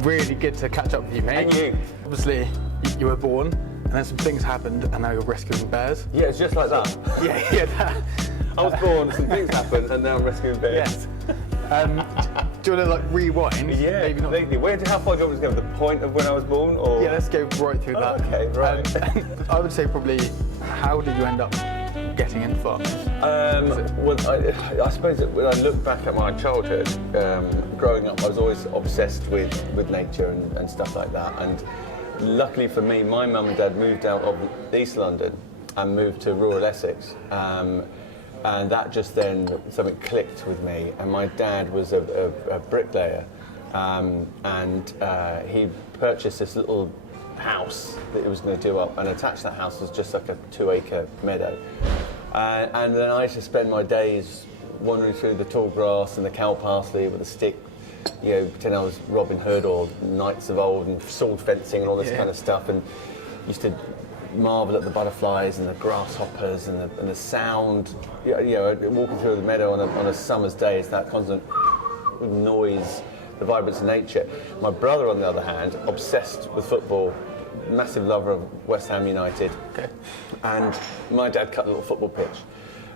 really good to catch up with you, mate. And you. Obviously, you were born, and then some things happened, and now you're rescuing bears. Yeah, it's just like that. Yeah. I was born, some things happened, and now I'm rescuing bears. Yes. Do you want to rewind? Yeah, Maybe not. How far do you want me to go? The point of when I was born, or? Yeah, let's go right through that. Okay, right. I would say probably, how did you end up getting into farming? I suppose that when I look back at my childhood, growing up, I was always obsessed with nature and stuff like that. And luckily for me, my mum and dad moved out of East London and moved to rural Essex. And that just then, something clicked with me. And my dad was a bricklayer, and he purchased this little house that he was going to do up, and attached to that house was just like a 2-acre meadow. And then I used to spend my days wandering through the tall grass and the cow parsley with a stick, pretend I was Robin Hood or Knights of Old, and sword fencing and all this kind of stuff, and used to marvel at the butterflies and the grasshoppers and the sound, walking through the meadow on a summer's day. It's that constant noise, the vibrance of nature. My brother, on the other hand, obsessed with football, massive lover of West Ham United. Okay. And my dad cut a little football pitch.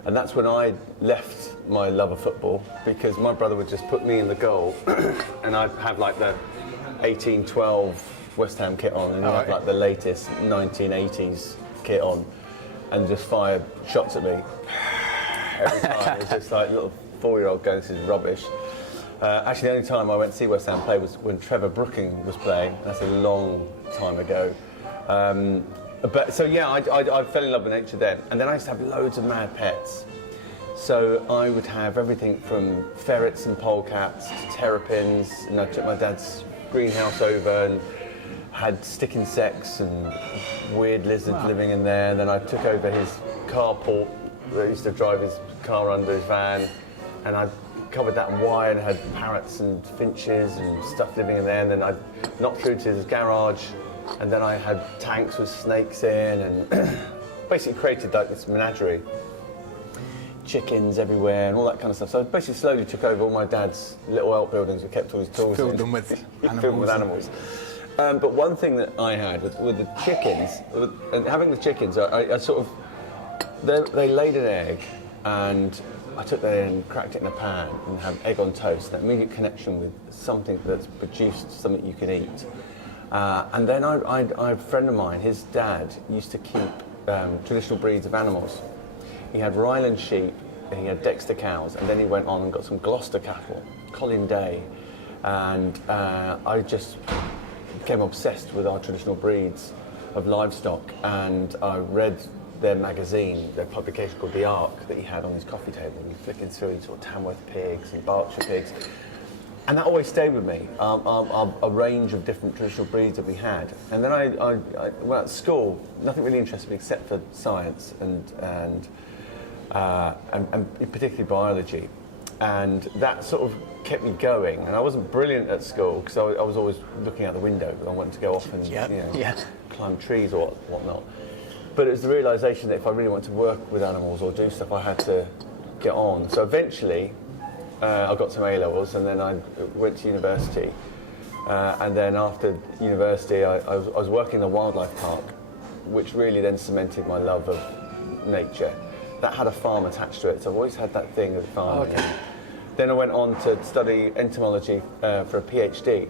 And that's when I left my love of football, because my brother would just put me in the goal and I'd have like the 1812 West Ham kit on, and have like the latest 1980s kit on, and just fire shots at me every time. It was just like a little 4-year-old going, this is rubbish. Actually, the only time I went to see West Ham play was when Trevor Brooking was playing. That's a long time ago. But so yeah, I fell in love with nature then, and then I used to have loads of mad pets. So I would have everything from ferrets and polecats to terrapins, and I took my dad's greenhouse over and had stick insects and weird lizards living in there. And then I took over his carport, where he used to drive his car under his van, and I covered that in wire and had parrots and finches and stuff living in there. And then I knocked through to his garage, and then I had tanks with snakes in, and basically created like this menagerie. Chickens everywhere and all that kind of stuff. So I basically slowly took over all my dad's little outbuildings and kept all his tools Filled in. them with animals. Filled with animals. But one thing that I had with the chickens, and having the chickens, I sort of, they laid an egg, and I took that in and cracked it in a pan and had egg on toast, that immediate connection with something that's produced something you can eat. And then a friend of mine, his dad, used to keep traditional breeds of animals. He had Ryland sheep, and he had Dexter cows, and then he went on and got some Gloucester cattle, Colin Day, and I just became obsessed with our traditional breeds of livestock, and I read their magazine, their publication called The Ark, that he had on his coffee table, and you're flicking through sort of Tamworth pigs and Berkshire pigs. And that always stayed with me, a range of different traditional breeds that we had. And then I went out to school, nothing really interested me except for science and particularly biology. And that sort of kept me going. And I wasn't brilliant at school, because I was always looking out the window, but I wanted to go off and climb trees or whatnot. But it was the realisation that if I really wanted to work with animals or do stuff, I had to get on. So eventually, I got some A-levels, and then I went to university. And then after university, I was working in a wildlife park, which really then cemented my love of nature. That had a farm attached to it, so I've always had that thing of farming. Okay. Then I went on to study entomology for a PhD.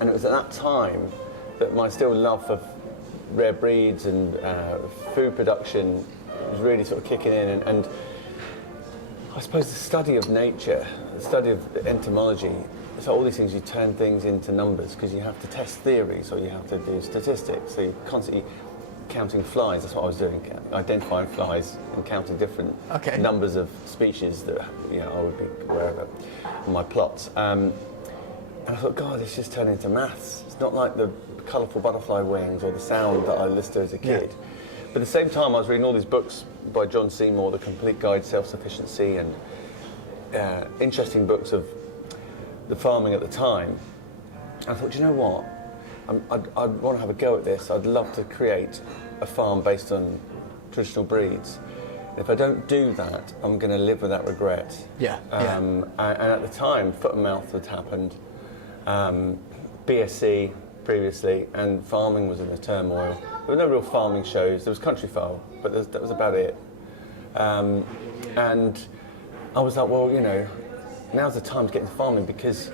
And it was at that time that my still love for rare breeds and food production was really sort of kicking in. And I suppose the study of nature, the study of entomology, so all these things, you turn things into numbers because you have to test theories or you have to do statistics. So you're constantly counting flies. That's what I was doing, identifying flies and counting different numbers of species that I would be aware of in my plots. And I thought, God, this just turned into maths. It's not like the colourful butterfly wings or the sound that I listened to as a kid. Yeah. But at the same time, I was reading all these books by John Seymour, The Complete Guide to Self-Sufficiency, and interesting books of the farming at the time. I thought, you know what? I'd want to have a go at this. I'd love to create a farm based on traditional breeds. If I don't do that, I'm going to live with that regret. Yeah. And at the time, foot and mouth had happened. BSc previously, and farming was in the turmoil. There were no real farming shows. There was Countryfile, but that was about it. And I was like, well, you know, now's the time to get into farming because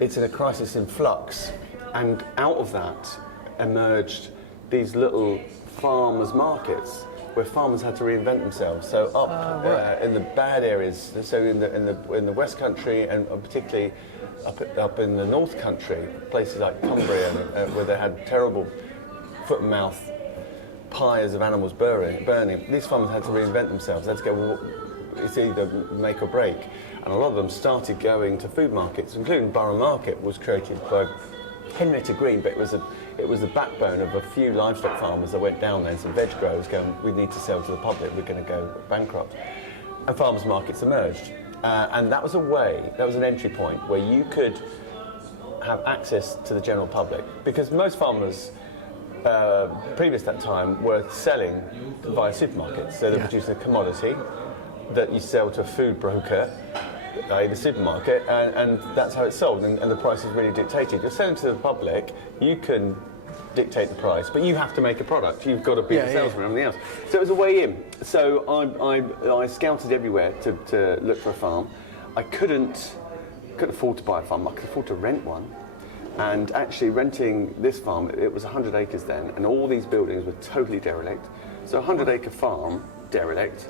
it's in a crisis in flux. And out of that emerged these little farmers markets where farmers had to reinvent themselves. So in the bad areas, so in the West Country, and particularly up in the North Country, places like Cumbria, where they had terrible foot and mouth pyres of animals burning. These farmers had to reinvent themselves. They had to go, well, it's either make or break. And a lot of them started going to food markets, including Borough Market was created by Henrietta Green, but it was the backbone of a few livestock farmers that went down there, and some veg growers going, we need to sell to the public, we're going to go bankrupt. And farmers markets emerged. And that was an entry point where you could have access to the general public. Because most farmers, previous to that time, were selling via supermarkets. So they're producing a commodity that you sell to a food broker, the supermarket, and that's how it's sold, and the price is really dictated. You're selling to the public, you can dictate the price, but you have to make a product. You've got to be the salesman and everything else. So it was a way in. So I scouted everywhere to look for a farm. I couldn't afford to buy a farm. I could afford to rent one. And actually renting this farm, it was 100 acres then, and all these buildings were totally derelict. So a 100-acre farm, derelict,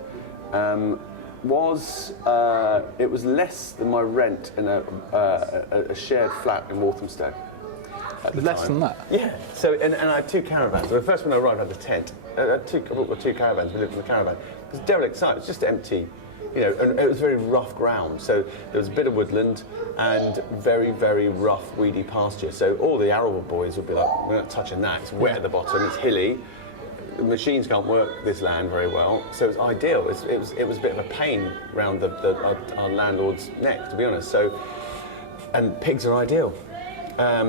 was less than my rent in a shared flat in Walthamstow. Less than that? Yeah. So and I had 2 caravans. The first when I arrived, I had a tent. I had 2 caravans. We lived in the caravan. It was a derelict site. It was just empty. You know, and it was very rough ground. So there was a bit of woodland and very, very rough, weedy pasture. So all the arable boys would be like, we're not touching that. It's wet at the bottom. It's hilly. The machines can't work this land very well, so it was ideal. It was a bit of a pain around our landlord's neck, to be honest. So, and pigs are ideal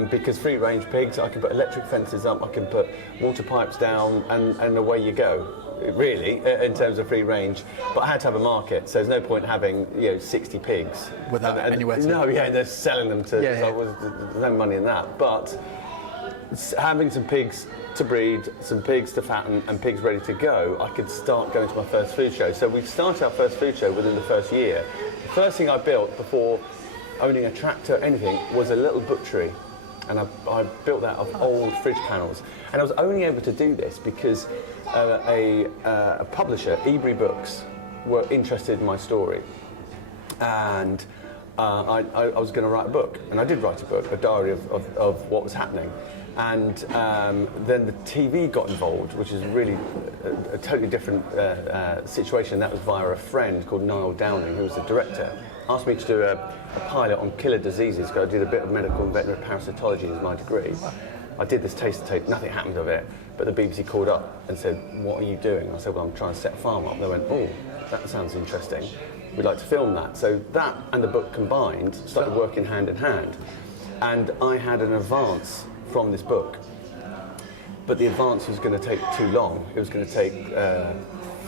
because free-range pigs, I can put electric fences up, I can put water pipes down, and away you go. Really, in terms of free range, but I had to have a market, so there's no point having 60 pigs without anywhere to. No, and they're selling them to. So there's no money in that, but having some pigs to breed, some pigs to fatten, and pigs ready to go, I could start going to my first food show. So we started our first food show within the first year. The first thing I built before owning a tractor or anything was a little butchery, and I built that of old fridge panels. And I was only able to do this because a publisher, Ebury Books, were interested in my story, and I was going to write a book, and I did write a book, a diary of what was happening. And then the TV got involved, which is really a totally different situation. That was via a friend called Niall Downing, who was the director. Asked me to do a pilot on killer diseases, because I did a bit of medical and veterinary parasitology as my degree. I did this taste tape, nothing happened of it, but the BBC called up and said, what are you doing? I said, well, I'm trying to set a farm up. They went, oh, that sounds interesting. We'd like to film that. So that and the book combined started working hand in hand. And I had an advance from this book, but the advance was going to take too long. It was going to take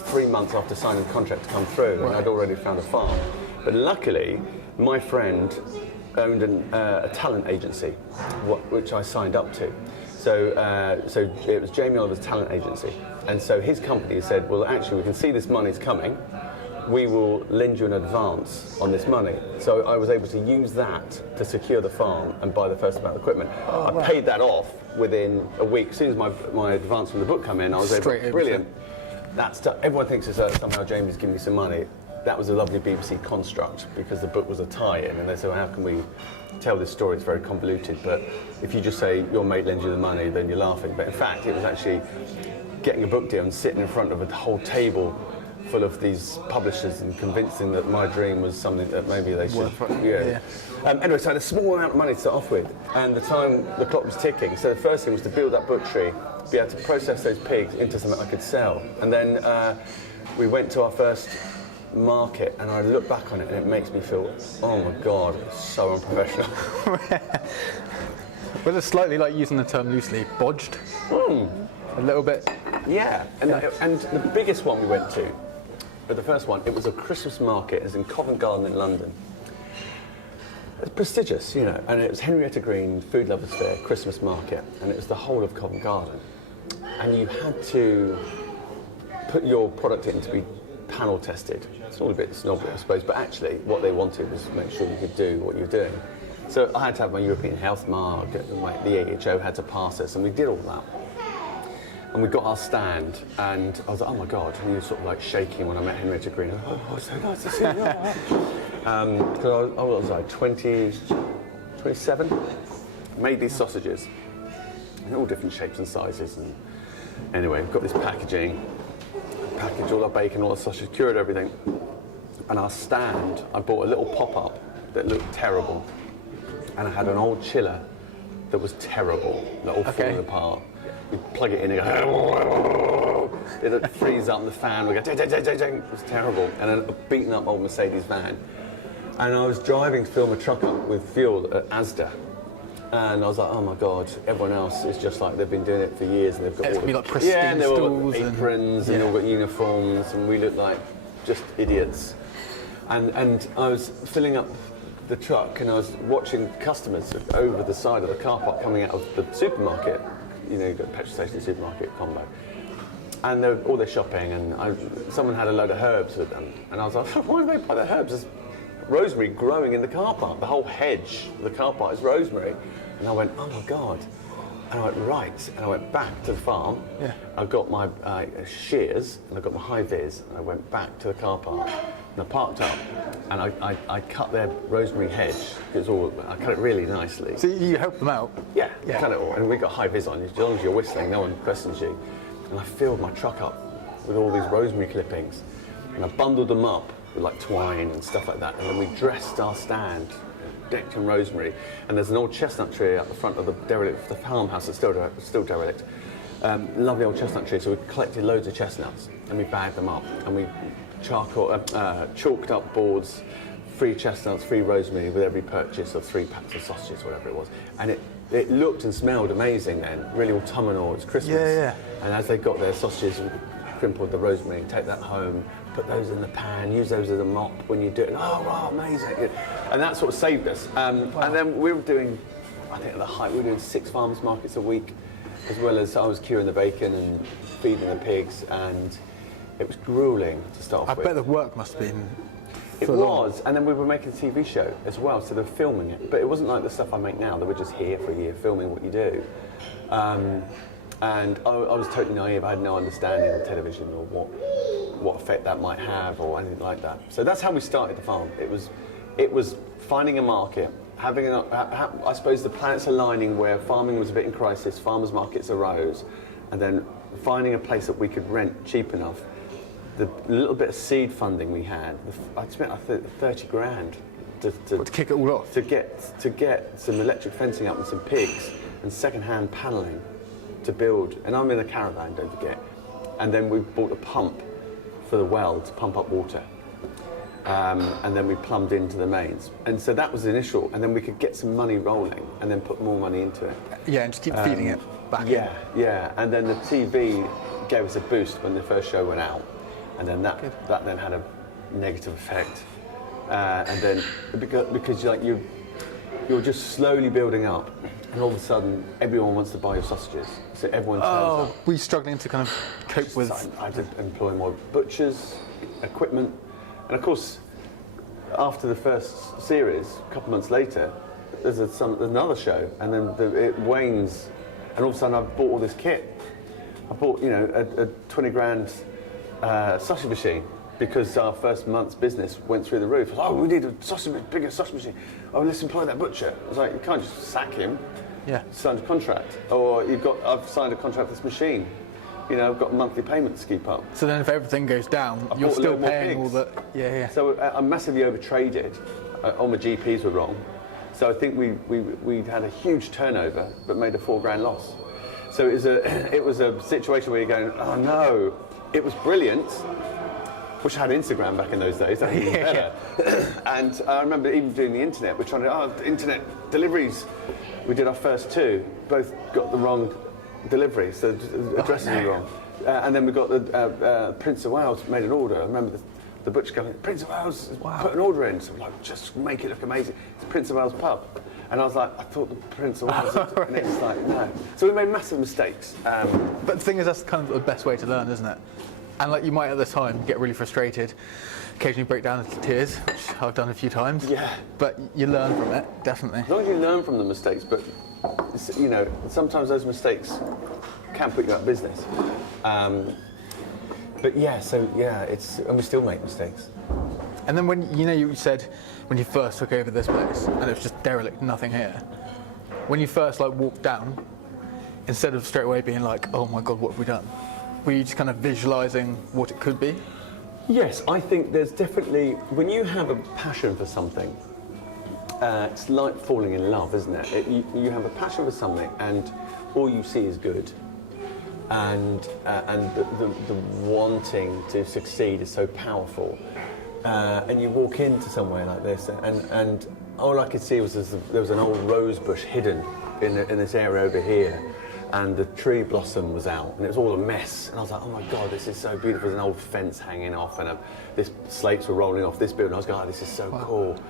3 months after signing the contract to come through, and I'd already found a farm. But luckily, my friend owned a talent agency, which I signed up to. So it was Jamie Oliver's talent agency, and so his company said, well, actually, we can see this money's coming. We will lend you an advance on this money. So I was able to use that to secure the farm and buy the first amount of equipment. I paid that off within a week. As soon as my advance from the book came in, I was able to, brilliant. Everyone thinks it's somehow Jamie's giving me some money. That was a lovely BBC construct, because the book was a tie-in, and they said, well, how can we tell this story? It's very convoluted, but if you just say your mate lends you the money, then you're laughing. But in fact, it was actually getting a book deal and sitting in front of a whole table full of these publishers and convincing that my dream was something that maybe they should. Anyway, so I had a small amount of money to start off with, and the clock was ticking. So the first thing was to build that butchery, be able to process those pigs into something I could sell. And then we went to our first market, and I look back on it and it makes me feel, oh my God, it's so unprofessional. Well, it's slightly, like, using the term loosely, bodged. A little bit. Yeah, and the biggest one we went to, but the first one, it was a Christmas market. It was in Covent Garden in London. It's prestigious, you know, and it was Henrietta Green Food Lovers Fair Christmas market, and it was the whole of Covent Garden, and you had to put your product in to be panel tested. It's all a bit snobby, I suppose, but actually what they wanted was to make sure you could do what you're doing. So I had to have my European Health Mark, and the AHO had to pass us, and we did all that. And we got our stand, and I was like, oh my God, and you were sort of like shaking when I met Henrietta Green. Oh, so nice to see you. Because I was like 27, made these sausages, in all different shapes and sizes. And anyway, got this packaging, packaged all our bacon, all our sausage, cured everything. And our stand, I bought a little pop-up that looked terrible. And I had an old chiller that was terrible, that all falling apart. We plug it in and go, it'd freeze up the fan, we go, ding, ding, ding, ding, ding. It was terrible. And then a beaten up old Mercedes van. And I was driving to fill my truck up with fuel at Asda. And I was like, oh my God, everyone else is just like, they've been doing it for years, and they've got all like pristine and they've all got stools aprons, and they've all got uniforms, and we look like just idiots. And I was filling up the truck, and I was watching customers over the side of the car park coming out of the supermarket. You know, you've got petrol station, supermarket combo. And all their shopping, and someone had a load of herbs with them. And I was like, why do they buy the herbs? There's rosemary growing in the car park. The whole hedge of the car park is rosemary. And I went, oh my God. And I went, right. And I went back to the farm. Yeah. I got my shears, and I got my high vis, and I went back to the car park. And I parked up, and I cut their rosemary hedge. I cut it really nicely. So you helped them out? Yeah, cut it all. And we got high vis on. As long as you're whistling, no one questions you. And I filled my truck up with all these rosemary clippings. And I bundled them up with like twine and stuff like that. And then we dressed our stand, decked in rosemary. And there's an old chestnut tree at the front of the derelict, the farmhouse that's still derelict. Lovely old chestnut tree. So we collected loads of chestnuts, and we bagged them up, and we chalked up boards, free chestnuts, free rosemary with every purchase of 3 packs of sausages, whatever it was. And it looked and smelled amazing then, really autumnal, it's Christmas. Yeah. And as they got their sausages, we crimpled the rosemary, take that home, put those in the pan, use those as a mop when you do it. Oh, wow, amazing. And that sort of saved us. And then we were doing, I think at the height, we were doing 6 farmers markets a week, as well as I was curing the bacon and feeding the pigs, and it was grueling to start off with. I bet the work must have been It was, and then we were making a TV show as well, so they were filming it. But it wasn't like the stuff I make now, they were just here for a year filming what you do. And I was totally naive, I had no understanding of television or what effect that might have or anything like that. So that's how we started the farm. It was finding a market, I suppose the planets aligning where farming was a bit in crisis, farmers markets arose, and then finding a place that we could rent cheap enough. The little bit of seed funding we had, I spent 30 grand to kick it all off. To get some electric fencing up and some pigs and second-hand panelling to build. And I'm in a caravan, don't forget. And then we bought a pump for the well to pump up water. And then we plumbed into the mains. And so that was the initial. And then we could get some money rolling and then put more money into it. Yeah, and just keep feeding it back. Yeah. And then the TV gave us a boost when the first show went out. And then that then had a negative effect, and then because you're just slowly building up, and all of a sudden everyone wants to buy your sausages, so everyone turns up. We're struggling to kind of cope with. I had to employ more butchers, equipment, and of course, after the first series, a couple of months later, there's another show, and then it wanes, and all of a sudden I've bought all this kit. I bought a 20 grand. Sausage machine, because our first month's business went through the roof. I was like, oh, we need a bigger sausage machine. Oh, let's employ that butcher. I was like, you can't just sack him. Yeah. Signed a contract. Or I've signed a contract with this machine. I've got monthly payments to keep up. So then if everything goes down, you're still paying all the... Yeah. So I massively overtraded. All my GPs were wrong. So I think we had a huge turnover, but made a 4 grand loss. So it was a situation where you're going, oh no. It was brilliant. Wish I had Instagram back in those days. That would be better. And I remember even doing the internet. We're trying to internet deliveries. We did our first 2. Both got the wrong delivery, so addresses were wrong. And then we got the Prince of Wales made an order. I remember The butcher going, Prince of Wales has put an order in, so I'm like, just make it look amazing. It's Prince of Wales pub. And I was like, I thought the Prince of Wales, and it's like, no. So we made massive mistakes. But the thing is, that's kind of the best way to learn, isn't it? And like you might at the time get really frustrated, occasionally break down into tears, which I've done a few times. Yeah. But you learn from it, definitely. As long as you learn from the mistakes, but you know, sometimes those mistakes can put you out of business. But yeah, so yeah, and we still make mistakes. And then when you said when you first took over this place and it was just derelict, nothing here. When you first like walked down, instead of straight away being like, oh my god, what have we done? Were you just kind of visualising what it could be? Yes, I think there's definitely, when you have a passion for something, it's like falling in love, isn't it? You have a passion for something and all you see is good. And the wanting to succeed is so powerful. And you walk into somewhere like this and all I could see was there was an old rose bush hidden in this area over here. And the tree blossom was out, and it was all a mess. And I was like, oh my God, this is so beautiful. There's an old fence hanging off, and this slates were rolling off this building. I was going, oh, this is so cool.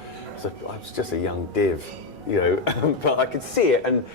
I was just a young div, you know, but I could see it. And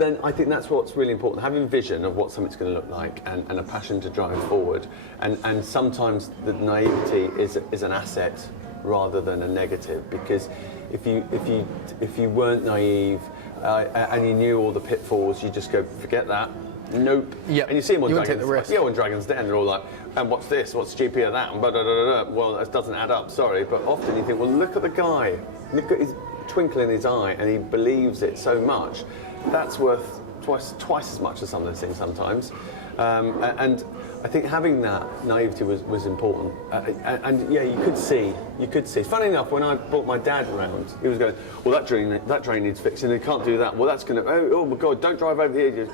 then I think that's what's really important, having vision of what something's going to look like and a passion to drive forward. And sometimes the naivety is an asset rather than a negative, because if you weren't naive, and you knew all the pitfalls, you just go, forget that. Nope. Yep. And you see them on you Dragon's, take the risk. on Dragon's Den, they're all like, and what's this? What's the GP of that? And blah, blah, blah, blah. Well, that doesn't add up, sorry. But often you think, well, look at the guy. Look at his twinkle in his eye, and he believes it so much. That's worth twice as much as some of those things sometimes. And I think having that naivety was important. And yeah, you could see. Funny enough, when I brought my dad around, he was going, well, that drain needs fixing, you can't do that. Well, that's going to, oh my God, don't drive over here,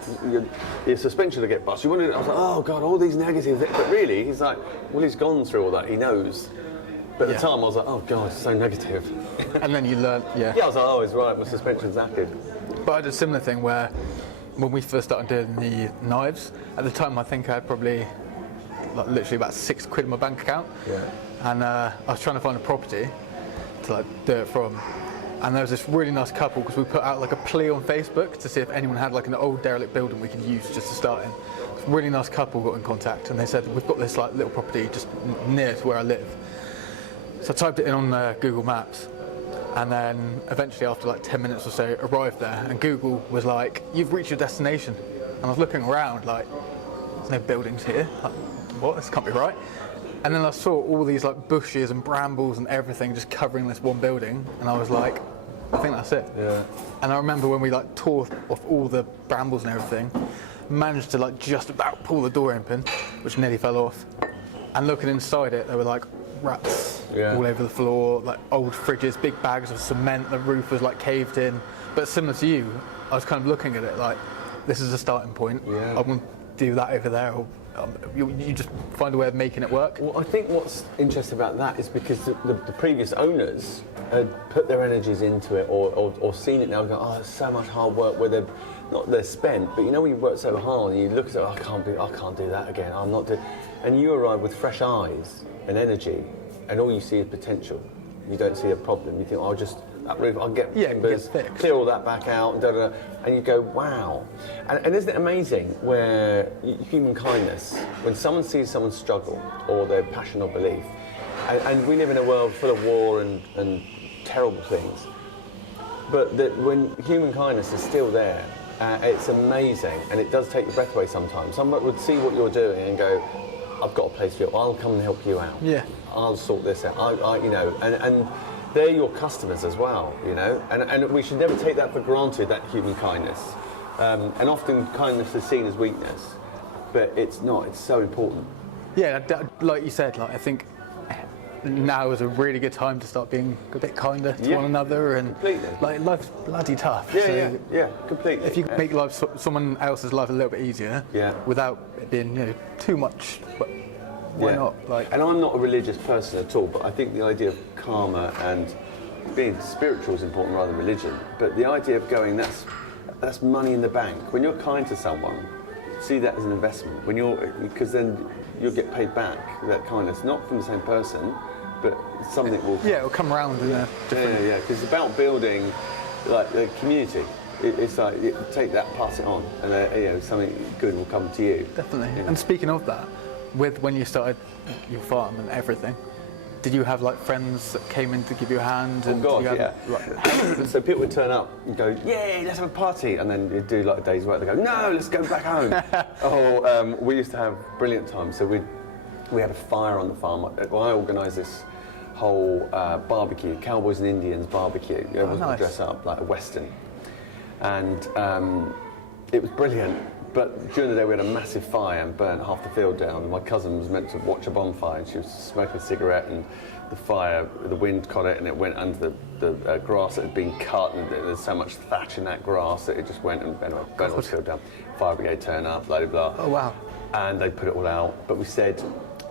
your suspension will get bust. I was like, oh God, all these negatives. But really, he's like, well, he's gone through all that, he knows. But at the time, I was like, oh God, it's so negative. And then you learn, yeah. Yeah, I was like, oh, he's right, my suspension's knackered. But I had a similar thing where, when we first started doing the knives, at the time I think I had probably like literally about £6 in my bank account. Yeah. And I was trying to find a property to like do it from. And there was this really nice couple, because we put out like a plea on Facebook to see if anyone had like an old derelict building we could use just to start in. This really nice couple got in contact and they said, we've got this like little property just near to where I live. So I typed it in on Google Maps. And then eventually after like 10 minutes or so arrived there and Google was like, you've reached your destination. And I was looking around like, there's no buildings here. Like, what? This can't be right. And then I saw all these like bushes and brambles and everything just covering this one building. And I was like, I think that's it. Yeah. And I remember when we like tore off all the brambles and everything, managed to like just about pull the door open, which nearly fell off. And looking inside it, there were like rats all over the floor, like old fridges, big bags of cement, the roof was like caved in. But similar to you, I was kind of looking at it like, this is a starting point. Yeah. I want to do that over there, or you just find a way of making it work. Well, I think what's interesting about that is because the previous owners had put their energies into it or seen it now and go, oh, it's so much hard work where they're spent, but you know when you work so hard and you look at it, I can't do that again, I'm not doing, and you arrive with fresh eyes and energy and all you see is potential. You don't see a problem. You think, that roof, I'll get timbers, clear all that back out, and you go, wow. And isn't it amazing where human kindness, when someone sees someone struggle or their passion or belief, and we live in a world full of war and terrible things, but that when human kindness is still there, it's amazing, and it does take your breath away sometimes. Someone would see what you're doing and go, I've got a place for you, I'll come and help you out. Yeah. I'll sort this out, and they're your customers as well, and we should never take that for granted, that human kindness. And often kindness is seen as weakness, but it's not, it's so important. Yeah, like you said, I think now is a really good time to start being a bit kinder to one another, and completely. Life's bloody tough. Yeah, completely. If you can make someone else's life a little bit easier, without it being too much, why not? And I'm not a religious person at all, but I think the idea of karma and being spiritual is important rather than religion. But the idea of going, that's money in the bank. When you're kind to someone, see that as an investment. Because then you'll get paid back that kindness, not from the same person, but something will. Yeah, it'll come around in a different. Yeah, because it's about building like the community. It's like take that, pass it on, and something good will come to you. Definitely. You know? And speaking of that, with when you started your farm and everything, did you have like friends that came in to give you a hand? Oh and God, you had, yeah. like, So people would turn up and go, "Yay, let's have a party," and then you'd do like a day's work. They go, "No, let's go back home." We used to have brilliant times. So we had a fire on the farm. Well, I organised this whole barbecue, Cowboys and Indians barbecue. Everyone would dress up like a Western. And it was brilliant, but during the day we had a massive fire and burnt half the field down. My cousin was meant to watch a bonfire and she was smoking a cigarette, and the wind caught it and it went under the grass that had been cut, and there's so much thatch in that grass that it just went and burnt all the field down. Fire brigade turned up, blah, blah, blah. Oh, wow. And they put it all out, but we said,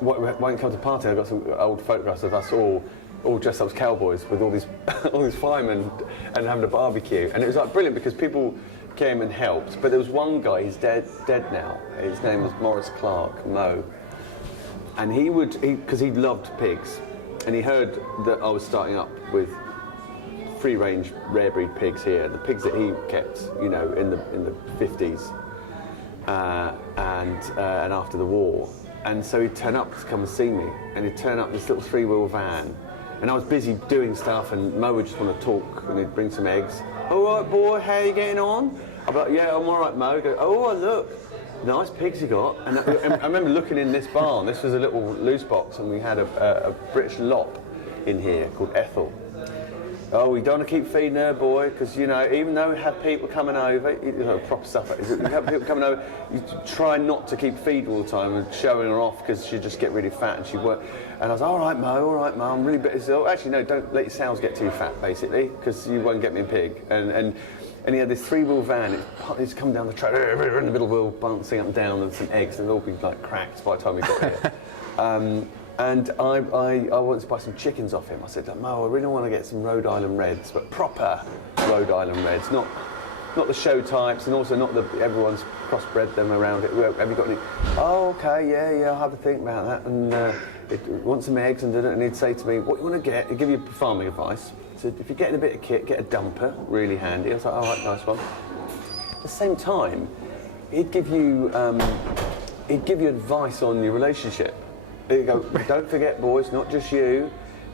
why don't you come to the party? I got some old photographs of us all dressed up as cowboys with all these firemen and having a barbecue, and it was like brilliant because people came and helped. But there was one guy, he's dead now. His name was Morris Clark, Mo, and because he loved pigs, and he heard that I was starting up with free-range rare breed pigs here, the pigs that he kept, in the 50s and after the war. And so he'd turn up to come and see me, and he'd turn up in this little 3-wheel van. And I was busy doing stuff, and Mo would just want to talk, and he'd bring some eggs. "All right, boy, how you getting on?" I'd be like, "Yeah, I'm all right, Mo." He'd go, "Oh, look, nice pigs you got." And I remember looking in this barn. This was a little loose box, and we had a British lop in here called Ethel. "Oh, we don't want to keep feeding her, boy, because, even though we have people coming over," proper stuff, you have people coming over, you try not to keep feeding all the time and showing her off because she'd just get really fat and she'd work. And I was, all right, Mo, I'm really bit. So, actually, no, don't let your sows get too fat, basically, because you won't get me a pig. And he had this 3-wheel van, it's come down the track, in the middle wheel, bouncing up and down, and some eggs, and they'd all be like cracked by the time we got here. And I wanted to buy some chickens off him. I said, "Mo, I really want to get some Rhode Island Reds, but proper Rhode Island Reds, not the show types, and also not everyone's crossbred them around it. Have you got any?" "Oh, okay, yeah, I'll have a think about that." And want some eggs, and he'd say to me, "What you want to get?" He'd give you farming advice. He said, "If you're getting a bit of kit, get a dumper, really handy." I was like, "All right, nice one." At the same time, he'd give you advice on your relationship. He'd go, "Don't forget, boys, not just you.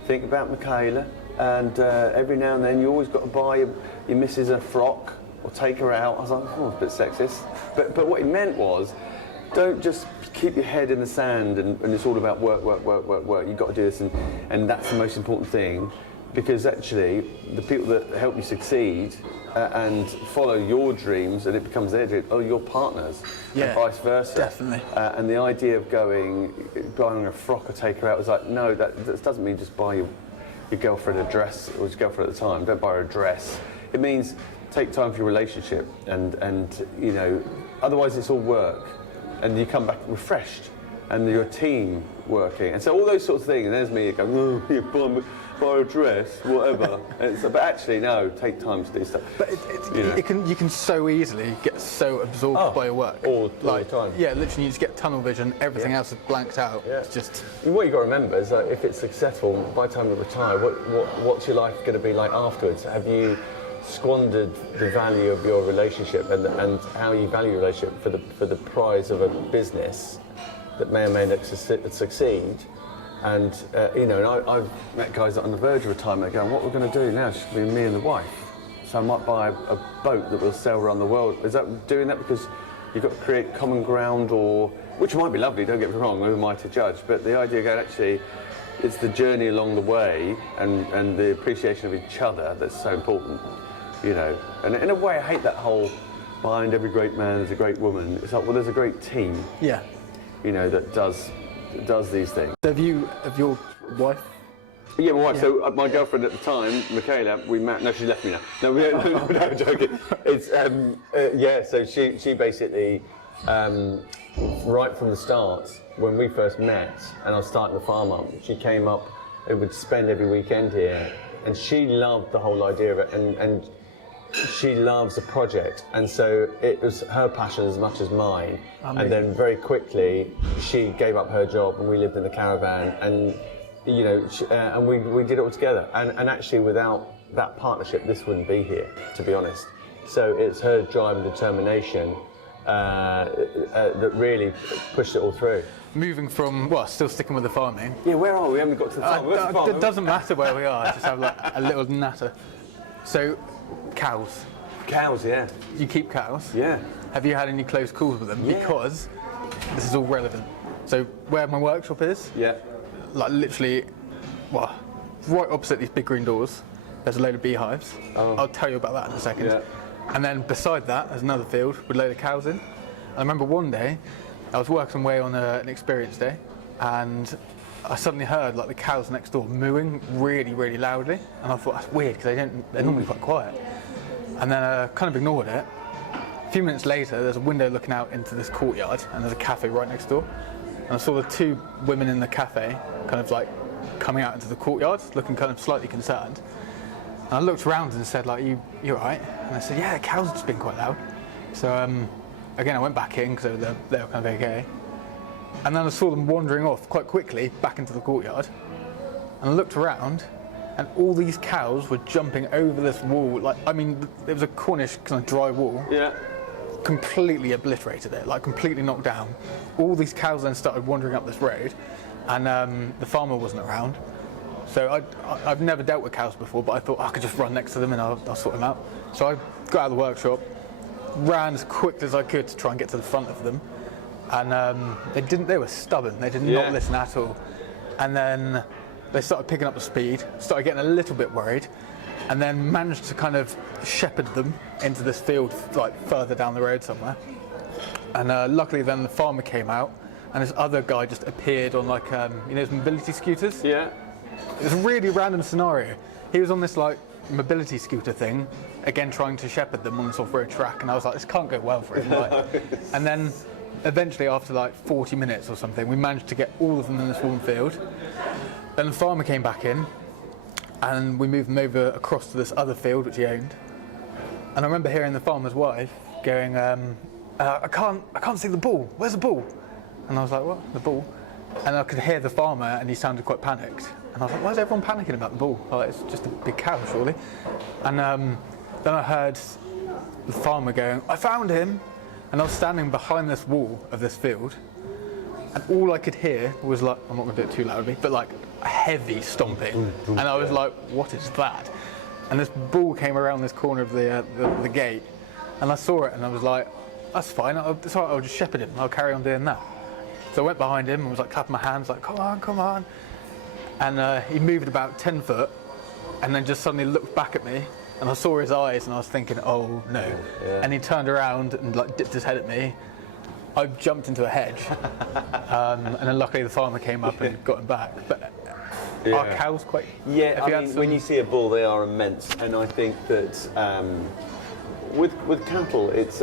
Think about Michaela, and every now and then you always got to buy your missus a frock or take her out." I was like, "Oh, it's a bit sexist." But what he meant was, don't just keep your head in the sand and it's all about work. You've got to do this, and that's the most important thing, because actually the people that help you succeed and follow your dreams, and it becomes their dream, are your partners, and vice versa. Definitely. And the idea of buying a frock or take her out was like, no, that doesn't mean just buy your girlfriend a dress, or your girlfriend at the time, don't buy her a dress. It means take time for your relationship, and otherwise it's all work, and you come back refreshed, and you're a team working, and so all those sorts of things. And there's me going, "Oh, you buy a dress, whatever." But actually, no, take time to do stuff. But you can so easily get so absorbed by your work. All the time. Yeah, literally, you just get tunnel vision. Everything else is blanked out. Yeah. It's just. And what you got to remember is that if it's successful, by the time you retire, what's your life going to be like afterwards? Have you squandered the value of your relationship and how you value your relationship for the prize of a business that may or may not succeed? And I've met guys that are on the verge of retirement going, "What we're going to do now is be me and the wife. So I might buy a boat that will sail around the world." Is that doing that because you've got to create common ground, or which might be lovely? Don't get me wrong, who am I to judge? But the idea going, actually, it's the journey along the way and the appreciation of each other that's so important. And in a way, I hate that whole behind every great man there's a great woman. It's like, well, there's a great team. Yeah. That does these things. So have your wife? Yeah, my wife. Yeah. So my girlfriend at the time, Michaela, we met. No, she left me now. No, I'm joking. It's So she basically, right from the start, when we first met, and I was starting the farm up, she came up and would spend every weekend here, and she loved the whole idea of it, and she loves the project, and so it was her passion as much as mine. Amazing. And then very quickly she gave up her job and we lived in a caravan, and and we did it all together. And actually, without that partnership, this wouldn't be here, to be honest. So it's her drive and determination that really pushed it all through. Moving from, still sticking with the farming. Yeah, where are we? We haven't got to the farm. It doesn't matter where we are, just have like a little natter. So, cows. Cows, yeah. You keep cows? Yeah. Have you had any close calls with them? Yeah. Because this is all relevant. So, where my workshop is, like literally, right opposite these big green doors, there's a load of beehives. Oh. I'll tell you about that in a second. Yeah. And then beside that, there's another field with a load of cows in. And I remember one day, I was working away on an experience day, and I suddenly heard like the cows next door mooing really, really loudly. And I thought, that's weird, because they're normally quite quiet. And then I kind of ignored it. A few minutes later, there's a window looking out into this courtyard, and there's a cafe right next door. And I saw the two women in the cafe kind of like coming out into the courtyard, looking kind of slightly concerned. And I looked around and said, like, you all right? And I said, yeah, the cows have just been quite loud. So again, I went back in because they were kind of okay. And then I saw them wandering off quite quickly back into the courtyard. And I looked around, and all these cows were jumping over this wall. Like, I mean, there was a Cornish kind of dry wall. Yeah. Completely obliterated it, like completely knocked down. All these cows then started wandering up this road, and the farmer wasn't around. So I've never dealt with cows before, but I thought I could just run next to them and I'll sort them out. So I got out of the workshop, ran as quick as I could to try and get to the front of them, and they were stubborn. They did not listen at all. And then they started picking up the speed, started getting a little bit worried, and then managed to kind of shepherd them into this field like further down the road somewhere. And luckily then the farmer came out, and this other guy just appeared on like those mobility scooters. Yeah. It was a really random scenario. He was on this like mobility scooter thing, again trying to shepherd them on this off-road track, and I was like, this can't go well for him. Like, and then eventually, after like 40 minutes or something, we managed to get all of them in this one field. Then the farmer came back in, and we moved them over across to this other field which he owned. And I remember hearing the farmer's wife going, I can't see the bull. Where's the bull? And I was like, what? The bull? And I could hear the farmer, and he sounded quite panicked. And I was like, why is everyone panicking about the bull? Like, it's just a big cow, surely. And then I heard the farmer going, I found him. And I was standing behind this wall of this field, and all I could hear was like, I'm not going to do it too loudly, but like a heavy stomping. And I was like, what is that? And this bull came around this corner of the gate, and I saw it, and I was like, that's fine, it's all right, I'll just shepherd him, I'll carry on doing that. So I went behind him and was like clapping my hands, like, come on, come on. And he moved about 10 foot, and then just suddenly looked back at me, and I saw his eyes, and I was thinking, oh no. Yeah. And he turned around and like dipped his head at me. I jumped into a hedge, and then luckily the farmer came up and got him back. But are cows quite? Yeah, I mean, when you see a bull, they are immense, and I think that with cattle, it's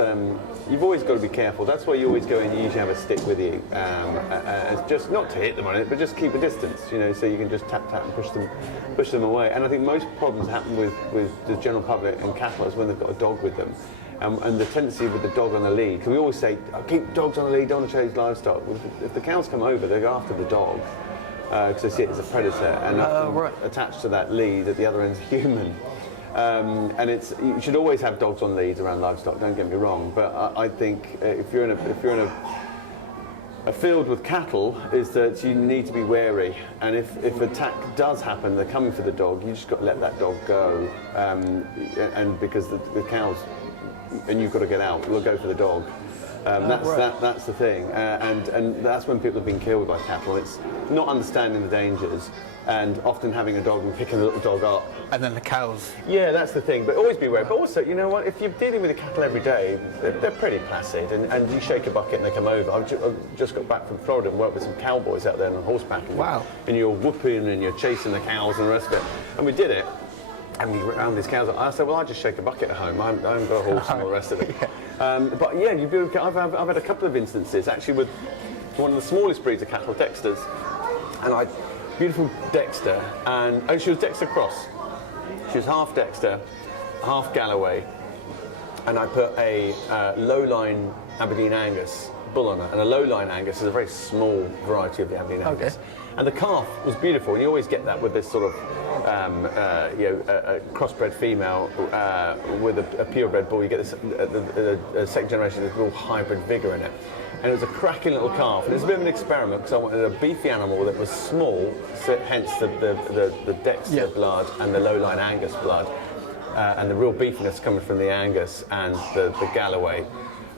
you've always got to be careful. That's why you always go in. You usually have a stick with you, just not to hit them on it, but just keep a distance. So you can just tap and push them away. And I think most problems happen with the general public and cattle is when they've got a dog with them. And the tendency with the dog on the lead, because we always say, keep dogs on the lead, don't want to chase livestock. If the cows come over, they go after the dog, because they see it as a predator, and attached to that lead at the other end is a human. And you should always have dogs on leads around livestock, don't get me wrong, but I think if you're in a field with cattle, is that you need to be wary, and if attack does happen, they're coming for the dog, you just got to let that dog go, and because the cows, and you've got to get out, we'll go for the dog. That's the thing, and that's when people have been killed by cattle. It's not understanding the dangers, and often having a dog and picking a little dog up. And then the cows. Yeah, that's the thing, but always be aware. But also, you know what, if you're dealing with the cattle every day, they're pretty placid, and you shake a bucket and they come over. I've just got back from Florida and worked with some cowboys out there on horseback. And you're whooping and you're chasing the cows and the rest of it. And we did it. And we round these cows. I said, well, I just shake a bucket at home. I haven't got a horse and all the rest of it. But yeah, I've had a couple of instances actually with one of the smallest breeds of cattle, Dexters, and beautiful Dexter, and she was Dexter Cross. She was half Dexter, half Galloway, and I put a low-line Aberdeen Angus bull on her, and a low-line Angus is a very small variety of the Aberdeen Angus. And the calf was beautiful, and you always get that with this sort of a crossbred female with a purebred bull. You get this the second generation, this real hybrid vigour in it. And it was a cracking little calf, and it was a bit of an experiment because I wanted a beefy animal that was small, so hence the Dexter blood and the lowline Angus blood, and the real beefiness coming from the Angus and the Galloway.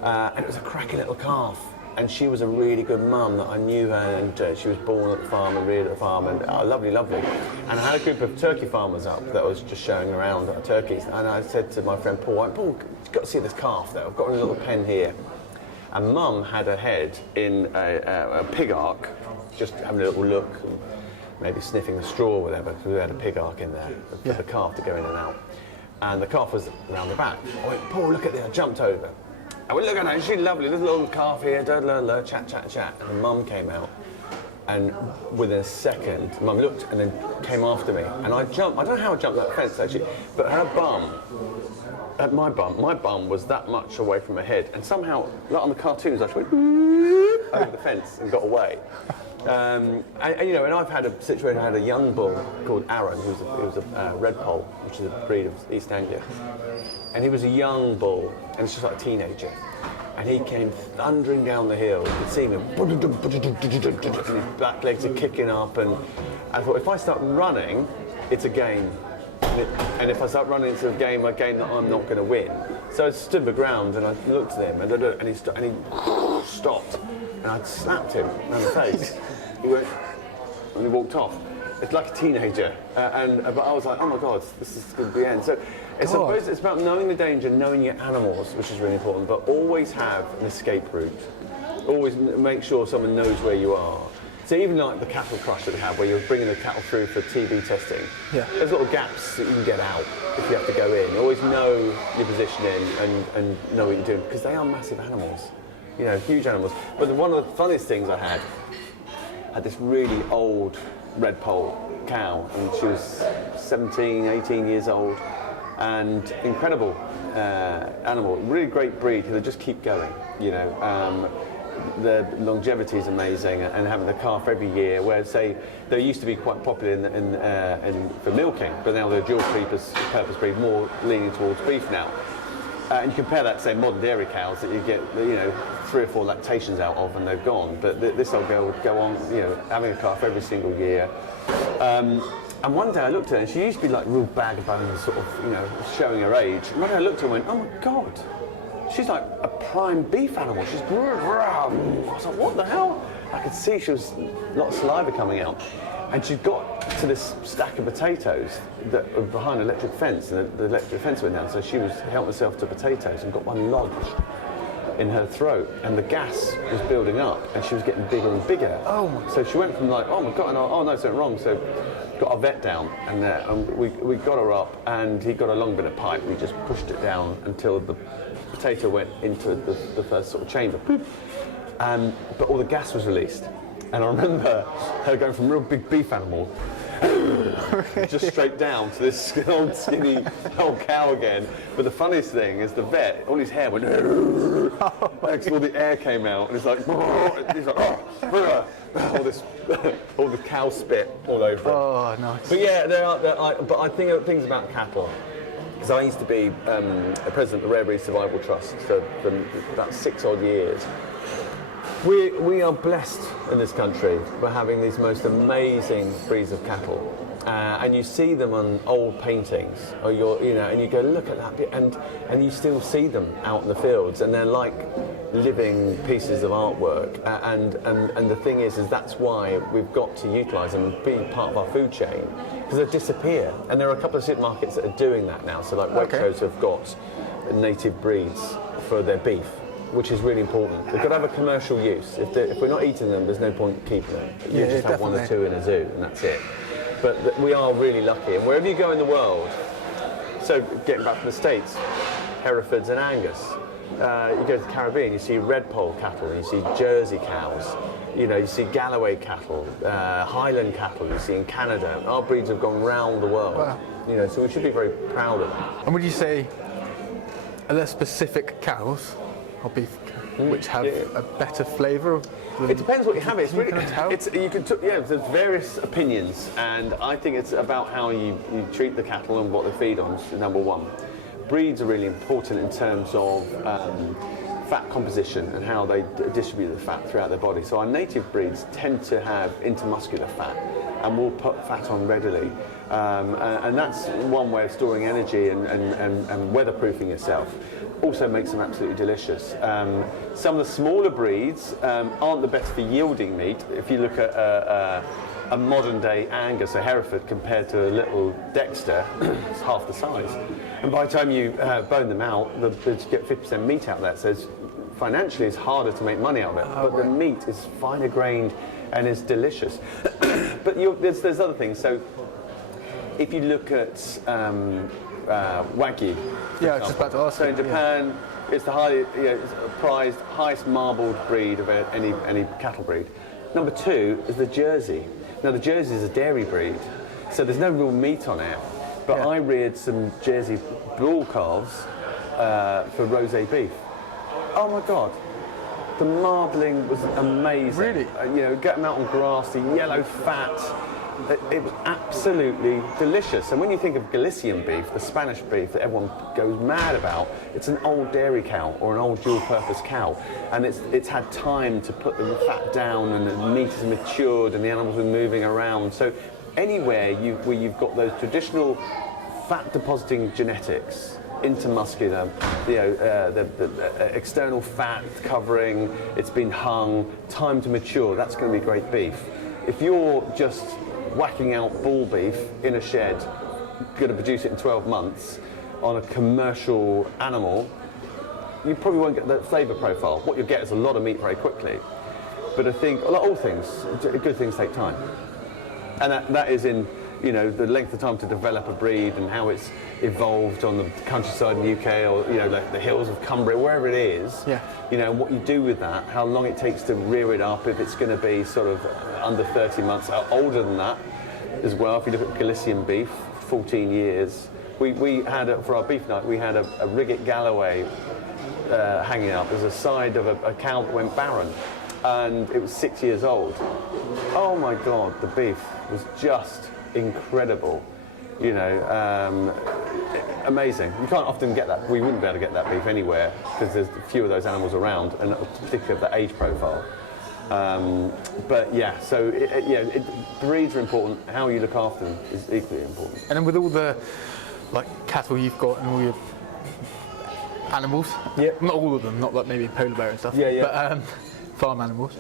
And it was a cracking little calf. And she was a really good mum that I knew her, and she was born at the farm and reared at the farm, and lovely. And I had a group of turkey farmers up that was just showing around turkeys, and I said to my friend Paul, you've got to see this calf though, I've got a little pen here. And Mum had her head in a pig ark, just having a little look, and maybe sniffing the straw or whatever, because we had a pig ark in there for the calf to go in and out. And the calf was around the back. I went, Paul, look at this, I jumped over. I went, look at her, she's lovely, this little calf here, chat. And Mum came out, and within a second, Mum looked and then came after me. And I jumped, I don't know how I jumped that fence actually, but her bum, my bum was that much away from her head. And somehow, like on the cartoons, I just went over the fence and got away. And I've had a situation, I had a young bull called Aaron, who was a red poll, which is a breed of East Anglia. And he was a young bull, and it's just like a teenager. And he came thundering down the hill. You could see him, and his back legs are kicking up. And I thought, if I start running, it's a game. And if I start running into a game that I'm not going to win. So I stood my ground and I looked at him, and he stopped. And I slapped him around the face. He went, and he walked off. It's like a teenager. But I was like, oh my God, this is going to be the end. So I suppose it's about knowing the danger, knowing your animals, which is really important, but always have an escape route. Always make sure someone knows where you are. So even like the cattle crush that we have, where you're bringing the cattle through for TB testing, there's little gaps that you can get out if you have to go in. Always know your positioning and know what you're doing, because they are massive animals, huge animals. But one of the funniest things I had this really old red poll cow, and she was 17, 18 years old, and incredible animal, really great breed, who just keep going, the longevity is amazing, and having the calf every year, where say they used to be quite popular in for milking, but now they're dual purpose breed, more leaning towards beef now. And you compare that to say modern dairy cows that you get 3 or 4 lactations out of and they've gone, but this old girl would go on having a calf every single year. And one day I looked at her, and she used to be like a real bag of bones, sort of showing her age. And one day I looked at her and went, oh my God, she's like a prime beef animal. She's I was like, what the hell? I could see she was a lot of saliva coming out. And she got to this stack of potatoes that were behind an electric fence, and the electric fence went down, so she was helping herself to potatoes and got one lodged in her throat, and the gas was building up, and she was getting bigger and bigger. So she went from like, oh my God, and oh no, something wrong. So got our vet down, and we got her up, and he got a long bit of pipe. We just pushed it down until the potato went into the first sort of chamber. But all the gas was released. And I remember her going from a real big beef animal just straight down to this old skinny old cow again. But the funniest thing is the vet, all his hair went because all the air came out, and it's like, he's like all the cow spit all over him. Oh, nice. But yeah, but I think of things about cattle. Because I used to be a president of the Rare Breed Survival Trust for about 6 odd years. We are blessed in this country for having these most amazing breeds of cattle, and you see them on old paintings, or and you go look at that bit, and you still see them out in the fields, and they're like living pieces of artwork. And the thing is that's why we've got to utilise them and be part of our food chain, because they disappear. And there are a couple of supermarkets that are doing that now. So like Waitrose have got native breeds for their beef, which is really important. They've got to have a commercial use. If we're not eating them, there's no point keeping them. You just have 1 or 2 in a zoo, and that's it. But we are really lucky. And wherever you go in the world, so getting back to the States, Herefords and Angus, you go to the Caribbean, you see red poll cattle, you see Jersey cows, you see Galloway cattle, Highland cattle, you see in Canada. Our breeds have gone round the world. Wow. So we should be very proud of them. And would you say, are there specific cows or beef which have a better flavour? It depends what you have. It's really, kind of tell? There's various opinions, and I think it's about how you treat the cattle and what they feed on. Number one, breeds are really important in terms of fat composition and how they distribute the fat throughout their body. So our native breeds tend to have intermuscular fat and will put fat on readily. And that's one way of storing energy and weatherproofing yourself. Also makes them absolutely delicious. Some of the smaller breeds aren't the best for yielding meat. If you look at a modern day Angus, a Hereford, compared to a little Dexter, it's half the size. And by the time you bone them out, you get 50% meat out of that. So financially it's harder to make money out of it, but the meat is finer grained and is delicious. But there's other things. So if you look at Wagyu, yeah, I was just about to ask. So in Japan, it's the highly prized, highest marbled breed of any cattle breed. Number two is the Jersey. Now the Jersey is a dairy breed, so there's no real meat on it. But I reared some Jersey bull calves for rosé beef. Oh my God, the marbling was amazing. Really? Get them out on grass, the yellow fat. It was absolutely delicious. And when you think of Galician beef, the Spanish beef that everyone goes mad about, it's an old dairy cow or an old dual-purpose cow, and it's had time to put the fat down, and the meat is matured, and the animals are moving around. So anywhere where you've got those traditional fat-depositing genetics, intermuscular, the external fat covering, it's been hung, time to mature, that's going to be great beef. If you're just whacking out bull beef in a shed, going to produce it in 12 months on a commercial animal, you probably won't get that flavour profile. What you'll get is a lot of meat very quickly. But I think, like all things, good things take time. And that is in the length of time to develop a breed and how it's evolved on the countryside in the UK, or like the hills of Cumbria, wherever it is. Yeah. What you do with that, how long it takes to rear it up, if it's going to be sort of under 30 months, older than that as well. If you look at Galician beef, 14 years. We had, for our beef night, we had a Rigget Galloway hanging up as a side of a cow that went barren, and it was 6 years old. Oh my God, the beef was just incredible. Amazing. You can't often get that. We wouldn't be able to get that beef anywhere because there's a few of those animals around, and particularly of the age profile. But yeah, so breeds are important. How you look after them is equally important. And then with all the cattle you've got and all your animals, not all of them, not like maybe polar bear and stuff, but farm animals.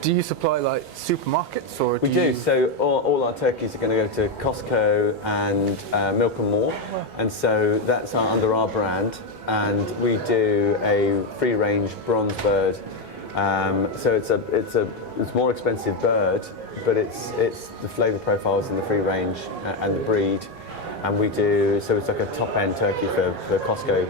Do you supply supermarkets, or we do? So all our turkeys are going to go to Costco and Milk and More, and so that's under our brand. And we do a free-range bronze bird. So it's a more expensive bird, but it's the flavour profiles in the free range and the breed. And we do, so it's like a top-end turkey for Costco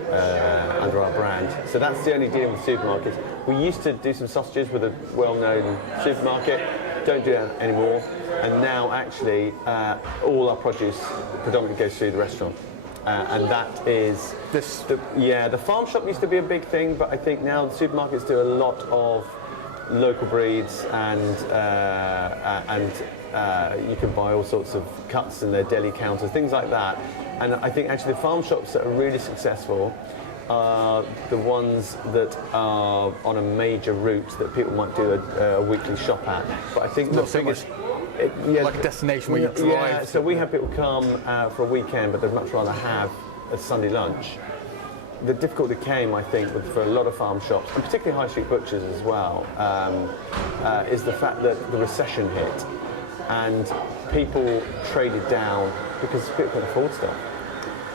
under our brand. So that's the only deal with supermarkets. We used to do some sausages with a well-known supermarket, don't do that anymore. And now actually all our produce predominantly goes through the restaurant. And that is, the farm shop used to be a big thing, but I think now the supermarkets do a lot of local breeds, and you can buy all sorts of cuts in their deli counters, things like that. And I think actually the farm shops that are really successful are the ones that are on a major route that people might do a weekly shop at. But I think the biggest... like a destination where you drive. Yeah, so we have people come for a weekend, but they'd much rather have a Sunday lunch. The difficulty came, I think, for a lot of farm shops, and particularly high street butchers as well, is the fact that the recession hit and people traded down because people couldn't afford stuff.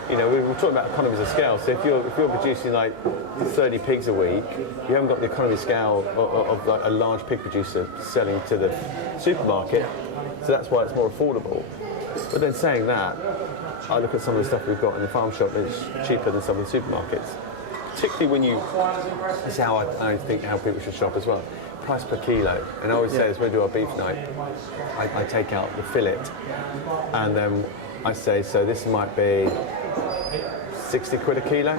We were talking about economies of scale. So if you're producing 30 pigs a week, you haven't got the economy of scale of a large pig producer selling to the supermarket. So that's why it's more affordable. But then saying that, I look at some of the stuff we've got in the farm shop that's cheaper than some of the supermarkets. Particularly when that's how I think how people should shop as well. Price per kilo. And I always say this when we do our beef night, I take out the fillet and then I say, so this might be 60 quid a kilo.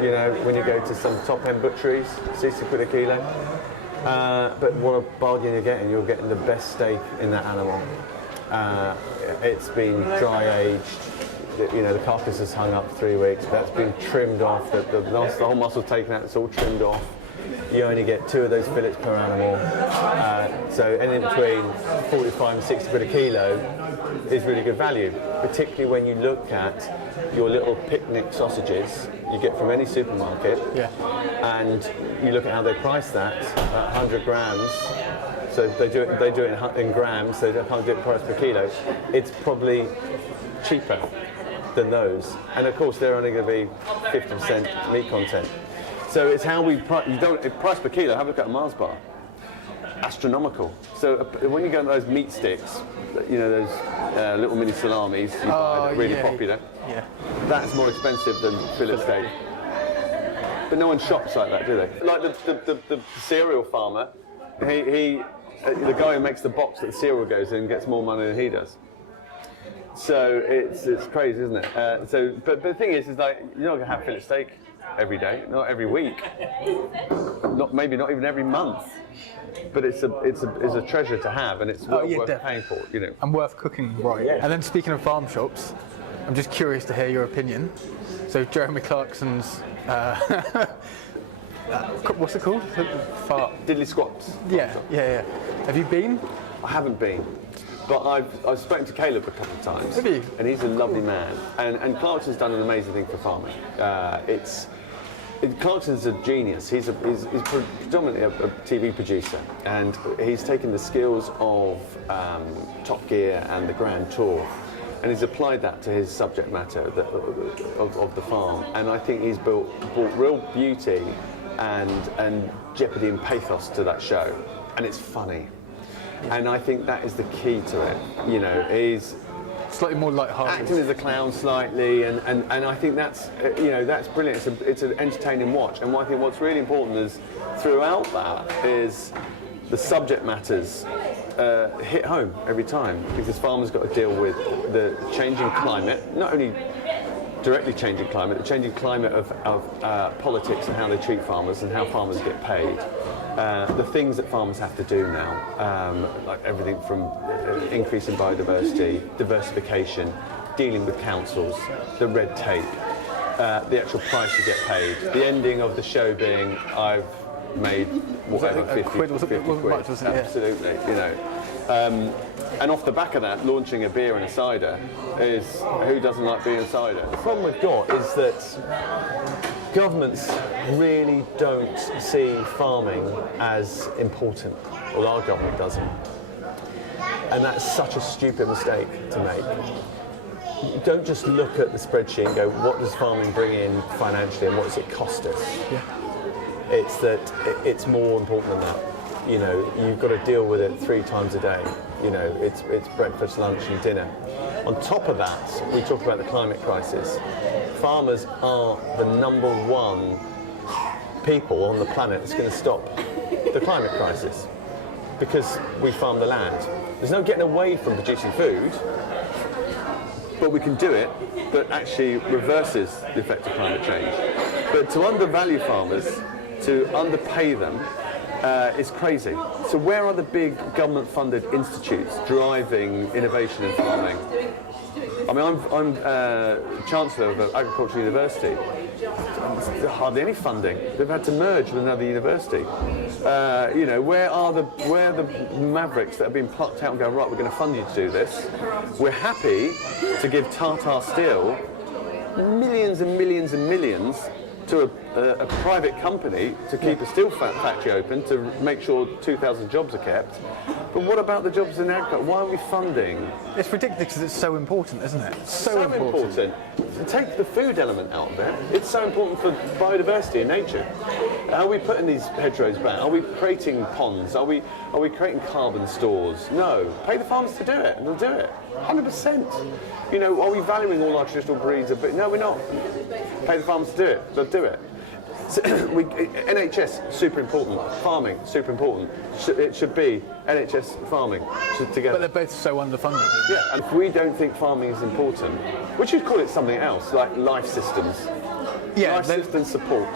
you know, when you go to some top-end butcheries, 60 quid a kilo. But what a bargain you're getting. You're getting the best steak in that animal. It's been dry aged. You know, the carcass is hung up 3 weeks. That's been trimmed off. The whole muscle's taken out. It's all trimmed off. You only get 2 of those fillets per animal. So anything between 45 and 60 quid a kilo is really good value, particularly when you look at your little picnic sausages you get from any supermarket, and you look at how they price that at 100 grams. So they do it in grams, so they can't do it price per kilo. It's probably cheaper than those, and of course they're only going to be 50% meat content. So it's how we price. You don't price per kilo. Have a look at a Mars bar. Astronomical. So when you go to those meat sticks, you know, those little mini salamis, you buy, really popular. Yeah. That's more expensive than fillet steak. But no one shops like that, do they? Like the cereal farmer, the guy who makes the box that the cereal goes in gets more money than he does. So it's crazy, isn't it? But the thing is like you're not gonna have fillet steak every day, not every week, maybe not even every month. But it's a treasure to have, and it's worth paying for, you know. And worth cooking right. Yeah. And then speaking of farm shops, I'm just curious to hear your opinion. So Jeremy Clarkson's, what's it called? Diddley Squats. Yeah. Have you been? I haven't been, but I've spoken to Caleb a couple of times. Have you? And he's a lovely man. And Clarkson's done an amazing thing for farming. Clarkson's a genius. He's predominantly a TV producer, and he's taken the skills of Top Gear and the Grand Tour, and he's applied that to his subject matter of the farm. And I think he's brought real beauty and jeopardy and pathos to that show, and it's funny. And I think that is the key to it. You know, he's slightly more light-hearted. Acting as a clown slightly, and I think that's that's brilliant. It's an entertaining watch. And I think what's really important is throughout that is the subject matters hit home every time, because farmers got to deal with the changing climate, not only directly changing climate, the changing climate of politics and how they treat farmers and how farmers get paid. The things that farmers have to do now, like everything from increasing biodiversity, diversification, dealing with councils, the red tape, the actual price you get paid, the ending of the show being I've made whatever, 50 quid. Much, wasn't it? Absolutely, you know. And off the back of that, launching a beer and a cider is, who doesn't like beer and cider? The problem we've got is that governments really don't see farming as important. Well, our government doesn't. And that's such a stupid mistake to make. Don't just look at the spreadsheet and go, what does farming bring in financially and what does it cost us? Yeah. It's that it's more important than that. You know, you've got to deal with it 3 times a day. You know, it's breakfast, lunch and dinner. On top of that, we talk about the climate crisis. Farmers are the #1 people on the planet that's going to stop the climate crisis, because we farm the land. There's no getting away from producing food, but we can do it, but actually reverses the effect of climate change. But to undervalue farmers, to underpay them, is crazy. So where are the big government-funded institutes driving innovation in farming? I mean, I'm Chancellor of an agricultural university. There's hardly any funding. They've had to merge with another university. You know, where are the mavericks that have been plucked out and go, right, we're going to fund you to do this. We're happy to give Tata Steel millions and millions and millions to a private company to keep a steel factory open, to make sure 2,000 jobs are kept. But what about the jobs in agriculture? Why are we funding? It's ridiculous because it's so important, isn't it? So important. Take the food element out of it. It's so important for biodiversity and nature. Are we putting these hedgerows back? Are we creating ponds? Are we creating carbon stores? No. Pay the farmers to do it, and they'll do it. 100%. You know, are we valuing all our traditional breeds? No, we're not. Pay the farmers to do it. They'll do it. So NHS, super important. Farming, super important. It should be NHS, farming, together. But they're both so underfunded. Yeah, and if we don't think farming is important, we should call it something else, like life systems. life system support.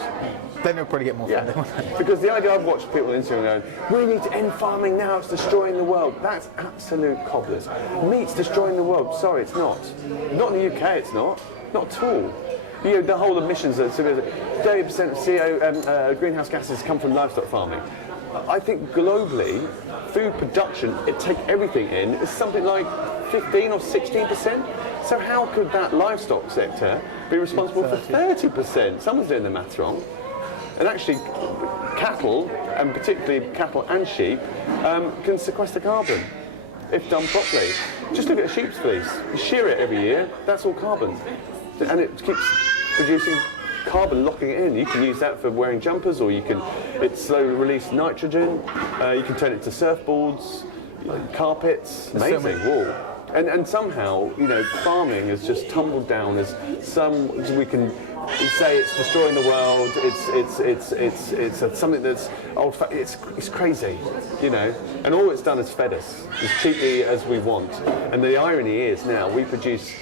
Then it'll probably get more funding, won't it? Because the idea I've watched people on Instagram going, we need to end farming now, it's destroying the world. That's absolute cobblers. Meat's destroying the world. Sorry, it's not. Not in the UK, it's not. Not at all. You know, the whole emissions, 30% of CO, greenhouse gases come from livestock farming. I think globally, food production, take everything in, is something like 15 or 16%. So how could that livestock sector be responsible for 30%? Someone's doing the maths wrong. And actually, cattle, and particularly cattle and sheep, can sequester carbon if done properly. Just look at a sheep's fleece. You shear it every year, that's all carbon. And it keeps producing carbon, locking it in. You can use that for wearing jumpers, or it slowly release nitrogen. You can turn it to surfboards, carpets, amazing, wool. And somehow, you know, farming has just tumbled down as we can say it's destroying the world. It's something that's old-fashioned. It's crazy, you know. And all it's done is fed us as cheaply as we want. And the irony is now we produce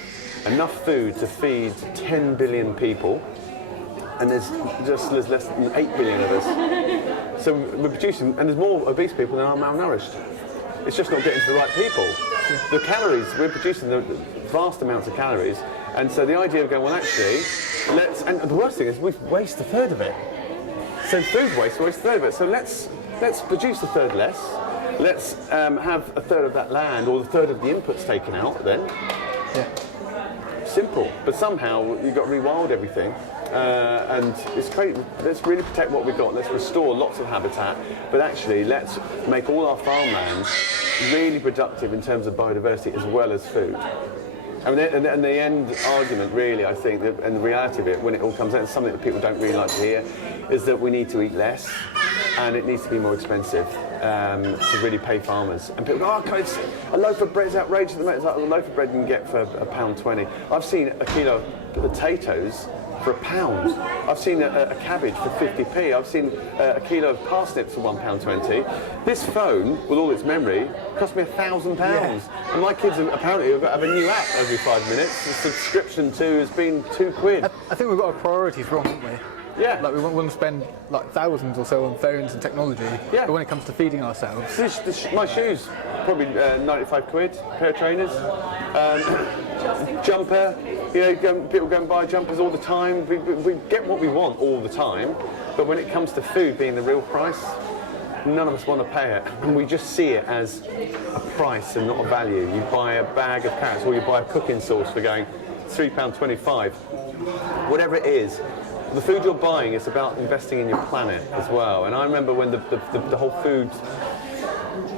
enough food to feed 10 billion people, and there's less than 8 billion of us. So we're producing, and there's more obese people than are malnourished. It's just not getting to the right people. The calories, we're producing the vast amounts of calories, and so the idea of going, well, actually, and the worst thing is we waste a third of it. So food waste, we waste a third of it. So let's produce a third less. Let's have a third of that land, or the third of the inputs taken out then. Yeah. Simple, but somehow you've got to rewild everything, and it's great. Let's really protect what we've got. Let's restore lots of habitat, but actually let's make all our farmland really productive in terms of biodiversity as well as food. And the end argument, really, I think, and the reality of it, when it all comes out, it's something that people don't really like to hear, is that we need to eat less, and it needs to be more expensive to really pay farmers. And people go, oh, God, a loaf of bread's outrageous. It's like a loaf of bread you can get for £1.20. I've seen a kilo of potatoes for £1. I've seen a cabbage for 50p. I've seen a kilo of parsnips for £1.20. This phone, with all its memory, cost me £1,000. Yeah. And my kids apparently have a new app every 5 minutes. The subscription to has been £2. I think we've got our priorities wrong, haven't we? Yeah. Like we want to spend like thousands or so on phones and technology, yeah. But when it comes to feeding ourselves... My shoes, probably 95 quid, pair of trainers, jumper, you know, people go and buy jumpers all the time. We get what we want all the time, but when it comes to food being the real price, none of us want to pay it, and we just see it as a price and not a value. You buy a bag of carrots, or you buy a cooking sauce for going £3.25, whatever it is. The food you're buying is about investing in your planet as well. And I remember when the whole food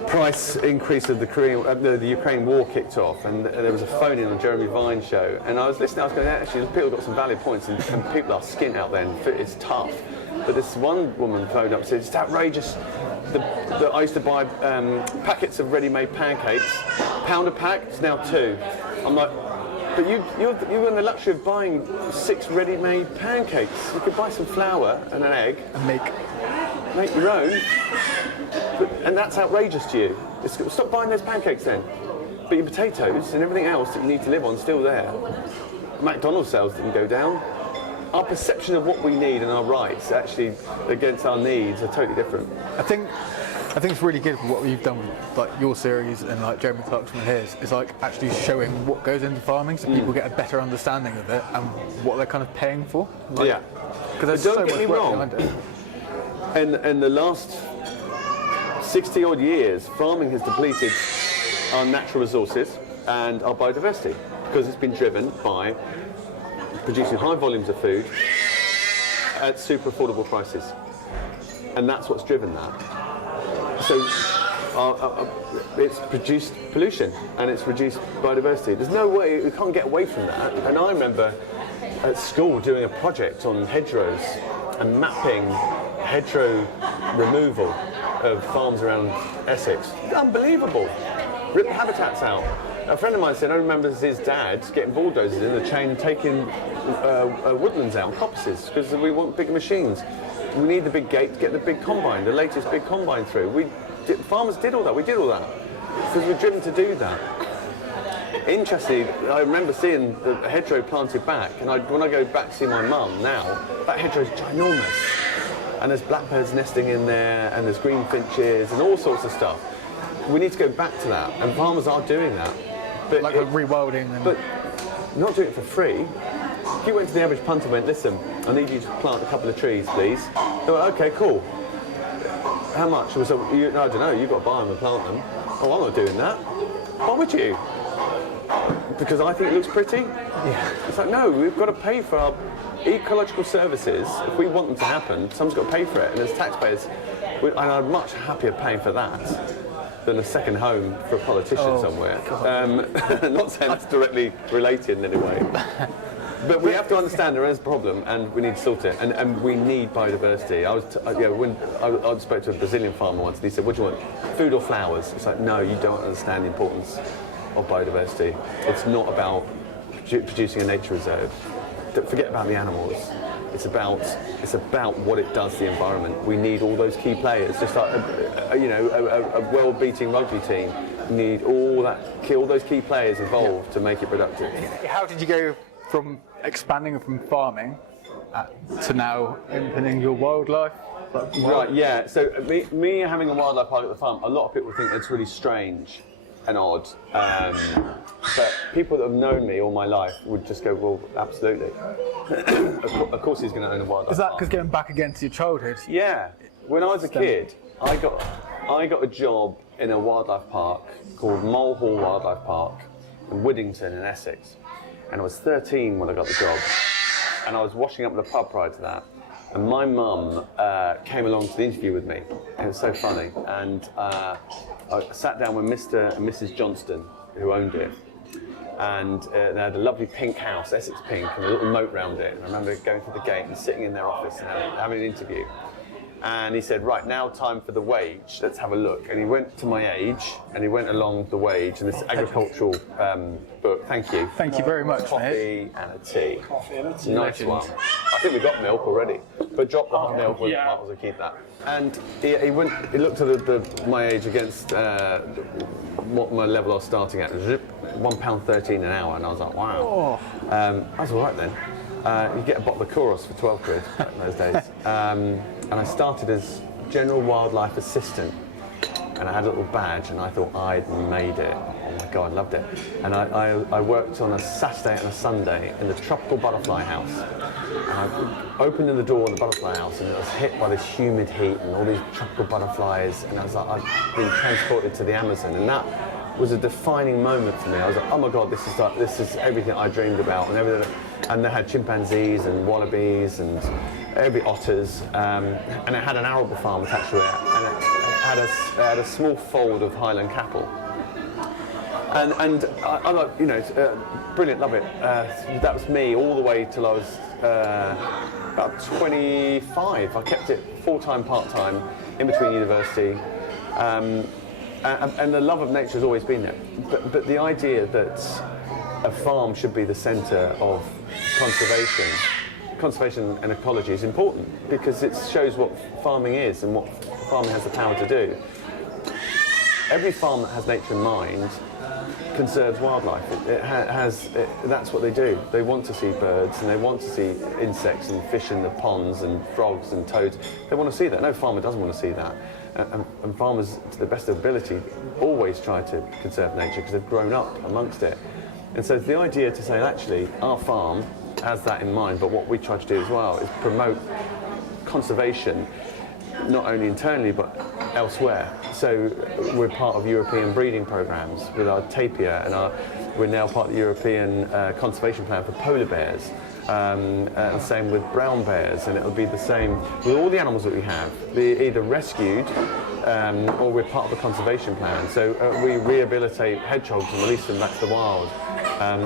price increase of the Ukraine war kicked off, and there was a phone-in on Jeremy Vine's show, and I was listening, I was going, actually, people got some valid points, and people are skint out there, and it's tough. But this one woman phoned up and said, it's outrageous. I used to buy packets of ready-made pancakes, £1 a pack, it's now £2. I'm like, but you're in the luxury of buying 6 ready-made pancakes. You could buy some flour and an egg and make your own, and that's outrageous to you. Stop buying those pancakes then. But your potatoes and everything else that you need to live on is still there. McDonald's sales didn't go down. Our perception of what we need and our rights actually against our needs are totally different. I think it's really good what you've done with like your series and like Jeremy Clarkson and his. It's like actually showing what goes into farming, so people get a better understanding of it and what they're kind of paying for. Like, yeah. Because don't get me wrong. In the last 60 odd years, farming has depleted our natural resources and our biodiversity because it's been driven by producing high volumes of food at super affordable prices, and that's what's driven that. So it's produced pollution and it's reduced biodiversity. There's no way, we can't get away from that. And I remember at school doing a project on hedgerows and mapping hedgerow removal of farms around Essex. Unbelievable. Rip the habitats out. A friend of mine said, I remember his dad getting bulldozers in the chain, taking woodlands out, coppices, because we want bigger machines. We need the big gate to get the big combine, the latest big combine through. Farmers did all that, we did all that, because we're driven to do that. interestingly, I remember seeing the hedgerow planted back, and when I go back to see my mum now, that hedgerow's ginormous. And there's blackbirds nesting in there, and there's greenfinches, and all sorts of stuff. We need to go back to that, and farmers are doing that. But like a rewilding. But not doing it for free. If you went to the average punter and went, listen, I need you to plant a couple of trees, please. They went, okay, cool. How much? I don't know, you've got to buy them and plant them. Oh, I'm not doing that. Why would you? Because I think it looks pretty? Yeah. It's like, no, we've got to pay for our ecological services. If we want them to happen, someone's got to pay for it. And as taxpayers, and I'm much happier paying for that than a second home for a politician somewhere. Not saying that's directly related in any way. But we have to understand there is a problem, and we need to sort it, and we need biodiversity. I spoke to a Brazilian farmer once, and he said, "What do you want, food or flowers?" It's like, no, you don't understand the importance of biodiversity. It's not about producing a nature reserve. Forget about the animals. It's about what it does to the environment. We need all those key players, just like a world-beating rugby team. We need all those key players involved to make it productive. How did you go from expanding from farming to now implementing your wildlife? Right, yeah. So me having a wildlife park at the farm, a lot of people think it's really strange and odd. But people that have known me all my life would just go, well, absolutely. Of course he's going to own a wildlife park. Is that because going back again to your childhood? Yeah. When I was a kid, I got a job in a wildlife park called Mole Hall Wildlife Park in Widdington in Essex. And I was 13 when I got the job. And I was washing up the pub prior to that. And my mum came along to the interview with me. And it was so funny. And I sat down with Mr. and Mrs. Johnston, who owned it. And they had a lovely pink house, Essex pink, and a little moat round it. And I remember going through the gate and sitting in their office and having an interview. And he said, right, now time for the wage. Let's have a look. And he went to my age, and he went along the wage, and this agricultural book. Thank you. Thank you very much, coffee mate. and a tea. Coffee and a tea. Nice one. I think we got milk already, but drop the hot milk. Might as well keep that. And he looked at my age against what my level I was starting at. £1.13 an hour, and I was like, wow. I was all right then. You get a bottle of Chorus for 12 quid back in those days. And I started as general wildlife assistant, and I had a little badge, and I thought I'd made it. Oh my God, I loved it. And I worked on a Saturday and a Sunday in the tropical butterfly house. And I opened in the door in the butterfly house, and I was hit by this humid heat and all these tropical butterflies, and I was like, I've been transported to the Amazon, and that was a defining moment for me. I was like, oh my God, this is everything I dreamed about, and everything. And they had chimpanzees and wallabies and otters, and it had an arable farm attached to it, and it had a small fold of Highland cattle. And I like, brilliant, love it. That was me all the way till I was about 25. I kept it full-time, part-time, in between university. And the love of nature has always been there. But the idea that a farm should be the centre of conservation and ecology is important, because it shows what farming is and what farming has the power to do. Every farm that has nature in mind conserves wildlife. That's what they do. They want to see birds, and they want to see insects and fish in the ponds and frogs and toads. They want to see that. No farmer doesn't want to see that. And farmers, to the best of their ability, always try to conserve nature because they've grown up amongst it. And so the idea to say, actually, our farm has that in mind, but what we try to do as well is promote conservation, not only internally but elsewhere. So we're part of European breeding programs with our tapir, and we're now part of the European conservation plan for polar bears. And same with brown bears, and it'll be the same with all the animals that we have. They're either rescued or we're part of a conservation plan. So we rehabilitate hedgehogs and release them back to the wild.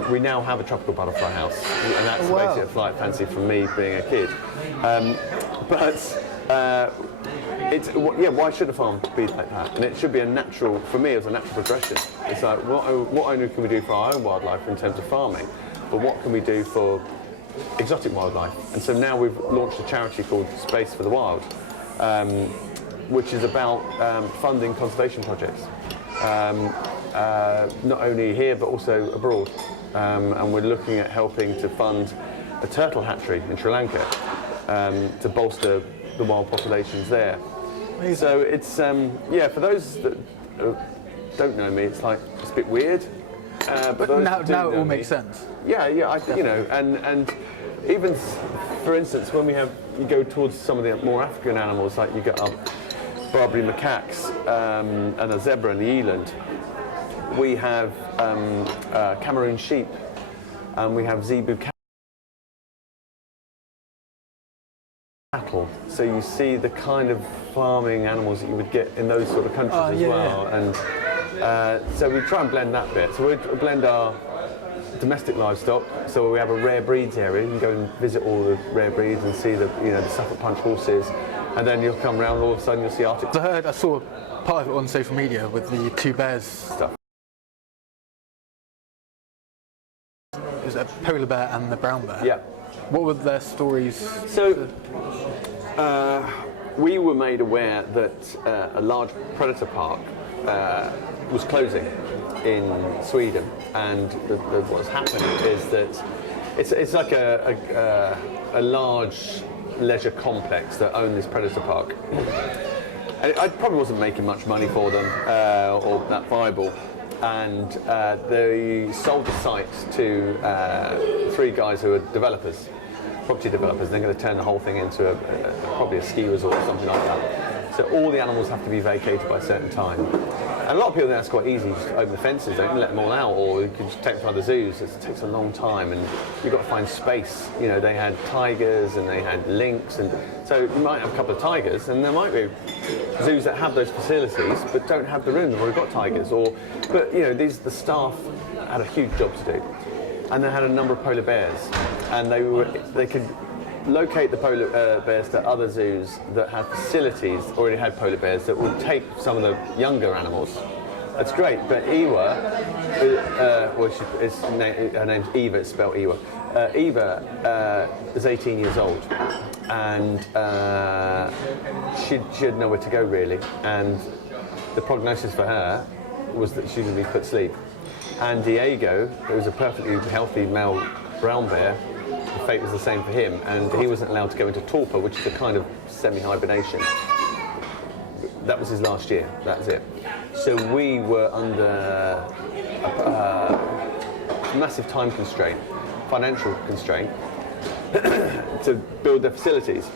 We now have a tropical butterfly house, and that's basically a flight fancy from me being a kid. Why should a farm be like that? And it should be a natural, for me, it's a natural progression. It's like, what only can we do for our own wildlife in terms of farming, but what can we do for exotic wildlife? And so now we've launched a charity called Space for the Wild, which is about funding conservation projects. not only here but also abroad. And we're looking at helping to fund a turtle hatchery in Sri Lanka to bolster the wild populations there. Amazing. So it's, for those that don't know me, it's like, it's a bit weird. But now it all makes sense. Yeah, and even, for instance, when you go towards some of the more African animals, like you get Barbary macaques and a zebra in the eland. We have Cameroon sheep, and we have zebu cattle. So you see the kind of farming animals that you would get in those sort of countries as well. Yeah. And so we try and blend that bit. So we blend our domestic livestock. So we have a rare breeds area. You can go and visit all the rare breeds and see the Suffolk Punch horses. And then you'll come round, all of a sudden you'll see Arctic. I saw part of it on social media with the two bears stuff. It was a polar bear and the brown bear. Yeah. What were their stories? So we were made aware that a large predator park was closing in Sweden, and what's happening is that it's like a large leisure complex that own this predator park. And I probably wasn't making much money for them or that viable, and they sold the site to 3 guys who are developers, property developers. They're going to turn the whole thing into probably a ski resort or something like that. So all the animals have to be vacated by a certain time. And a lot of people think that's quite easy, just open the fences, don't let them all out, or you can just take them to other zoos. It takes a long time, and you've got to find space. You know, they had tigers and they had lynx, and so you might have a couple of tigers, and there might be zoos that have those facilities but don't have the rooms where we've got tigers. But the staff had a huge job to do, and they had a number of polar bears, and they could locate the polar bears to other zoos that had facilities, already had polar bears, that would take some of the younger animals. That's great, but Ewa, her name's Eva, it's spelled Ewa. Eva is 18 years old, and she had nowhere to go really, and the prognosis for her was that she was going to be put to sleep. And Diego, who was a perfectly healthy male brown bear, the fate was the same for him, and he wasn't allowed to go into torpor, which is a kind of semi-hibernation. That was his last year, that's it. So we were under a massive time constraint, financial constraint, to build their facilities.